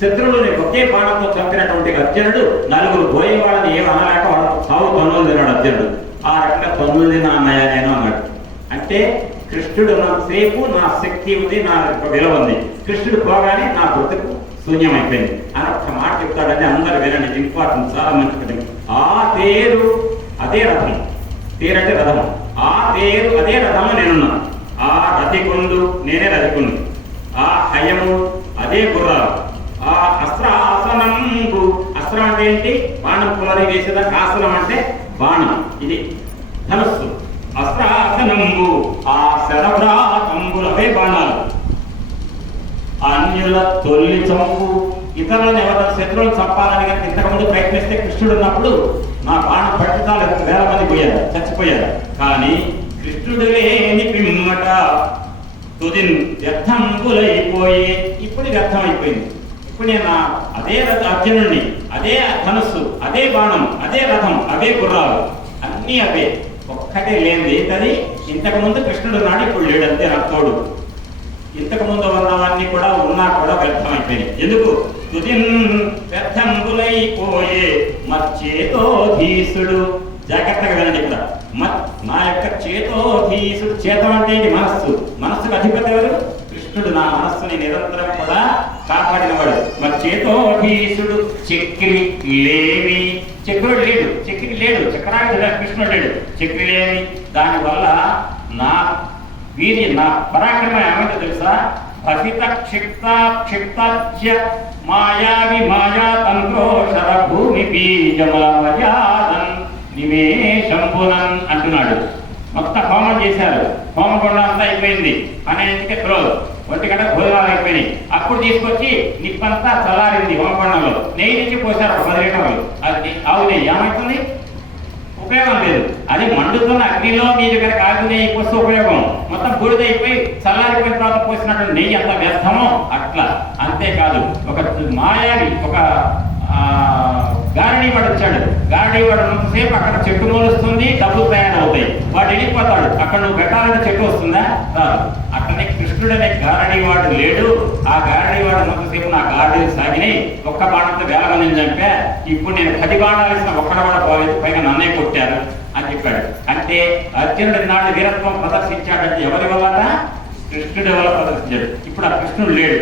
శత్రువులని ఒకే బాణంతో చంపినటువంటి అర్జునుడు నలుగురు బోయేవాళ్ళని ఏం అనలేక వాళ్ళకు చావు తన్నులు తిన్నాడు అర్జునుడు. ఆ రకంగా తన్నులు తిన్నా అన్నయ్య నేను అన్నాడు. అంటే కృష్ణుడు సేపు నా శక్తి ఉంది, నా విలువ ఉంది. కృష్ణుడు పోగానే నా బ్రతుకు శూన్యమైపోయింది అని ఒక మాట చెప్తాడని అందరు వినండి. ఇంపార్టెంట్, చాలా మంచిది. ఆ తేరు అదే రథం, తేరంటే రథం. ఆ తేరు అదే రథము నేనున్నాను. ఆ రథికుండు నేనే రథికుండు. ఆ హయము అదే గుర్రాలు. ఆ అస్త్రాసనంబు, అస్త్రం అంటే ఏంటి? బాణం పులరి వేసేదానికి ఆసనం అంటే బాణం, ఇది ధనస్సు. అస్త్రాసనంబు ఆ శరభ్రాతంబులవే బాణాలు. అన్యుల తొల్లి చంపు, ఇతరులను ఎవరైనా శత్రువులను చంపాలని కనుక ఇంతకుముందు ప్రయత్నిస్తే కృష్ణుడు ఉన్నప్పుడు నా బాణం పట్టుతాలు వేల మంది పోయారు, చచ్చిపోయారు. కానీ కృష్ణుడు లేని పిమ్మట తుదిన్ వ్యర్థంబులైపోయి ఇప్పుడు వ్యర్థమైపోయింది. ఇప్పుడు నేను అదే అర్జునుడిని, అదే ధనుస్సు, అదే బాణం, అదే రథం, అవే గుర్రాలు, అన్నీ అవే. ఒక్కటే లేనిది ఏంటది? ఇంతకు ముందు కృష్ణుడు నాడు, ఇప్పుడు లేడు. అంతే నా తోడు. ఇంతకు ముందు ఉన్నవన్నీ కూడా ఉన్నా కూడా వ్యర్థమైపోయినాయి. ఎందుకు? తుదిన్ వ్యర్థంబులైపోయే మచ్చేతోధీసుడు. జాగ్రత్తగా వినండి. ఇక్కడ నా యొక్క చేతోధీసుడు. చేతం అంటే ఏంటి? మనస్సు. మనస్సుకు అధిపతి ఎవరు? కృష్ణుడు. నా మనస్సుని నిరంతరం కూడా కాపాడినవాడు. మరి చేతోధీసుడు. చక్రి లేవి, చక్రుడు లేడు, చక్రి లేడు, చక్రాయుడు కృష్ణుడు లేడు, చక్రి లేవి. దానివల్ల నా వీరి, నా పరాక్రమం ఏమంటే తెలుసా? భసిత క్షిప్త క్షిప్తాచ్య మాయావి మాయా తంత్రోషర భూమి బీజముల మర్యాదన్ నిమేషంబునన్ అంటున్నాడు. మొత్తం హోమం చేశారు. హోమకొండ అంతా అయిపోయింది. 12కి రోజు 1 గంట భోజనాలు అయిపోయినాయి. అప్పుడు తీసుకొచ్చి నిప్పంతా చల్లారింది. హోమకొండంలో నెయ్యి నుంచి పోసారు 10 లీటర్లు. అది ఆవు నెయ్యి. ఏమవుతుంది? ఉపయోగం లేదు. అది మండుతున్న అగ్నిలో నీరు కనుక ఆగు నెయ్యి పోస్తే ఉపయోగం. మొత్తం బూడిదైపోయి చల్లారిపోయిన తర్వాత పోసినట్టు నెయ్యి ఎంత వ్యర్థమో అట్లా. అంతేకాదు, ఒక మాయావి, ఒక గారడీవాడు వచ్చాడు. గారడీవాడు ఉన్నంతసేపు అక్కడ చెట్టు మొలుస్తుంది, డబ్బులు తయారవుతాయి. వాడు వెళ్ళిపోతాడు. అక్కడ నువ్వు పెట్టాలంటే చెట్టు వస్తుందా? రాదు. అట్లనే కృష్ణుడు అనే గారడీవాడు లేడు. ఆ గారడీవాడు ఉన్నంతసేపు నా గారడీలు సాగినాయి. ఒక్క బాణంతో వేల మందిని చంపా. ఇప్పుడు నేను 10 బాణాలు ఇచ్చిన ఒక్కడ కూడా పోలేదు, పైగా నన్నే కొట్టారు అని చెప్పాడు. అంటే అర్జునుడి నాడు వీరత్వం ప్రదర్శించాడంటే ఎవరి వల్ల? కృష్ణుడి వల్ల ప్రదర్శించాడు. ఇప్పుడు ఆ కృష్ణుడు లేడు.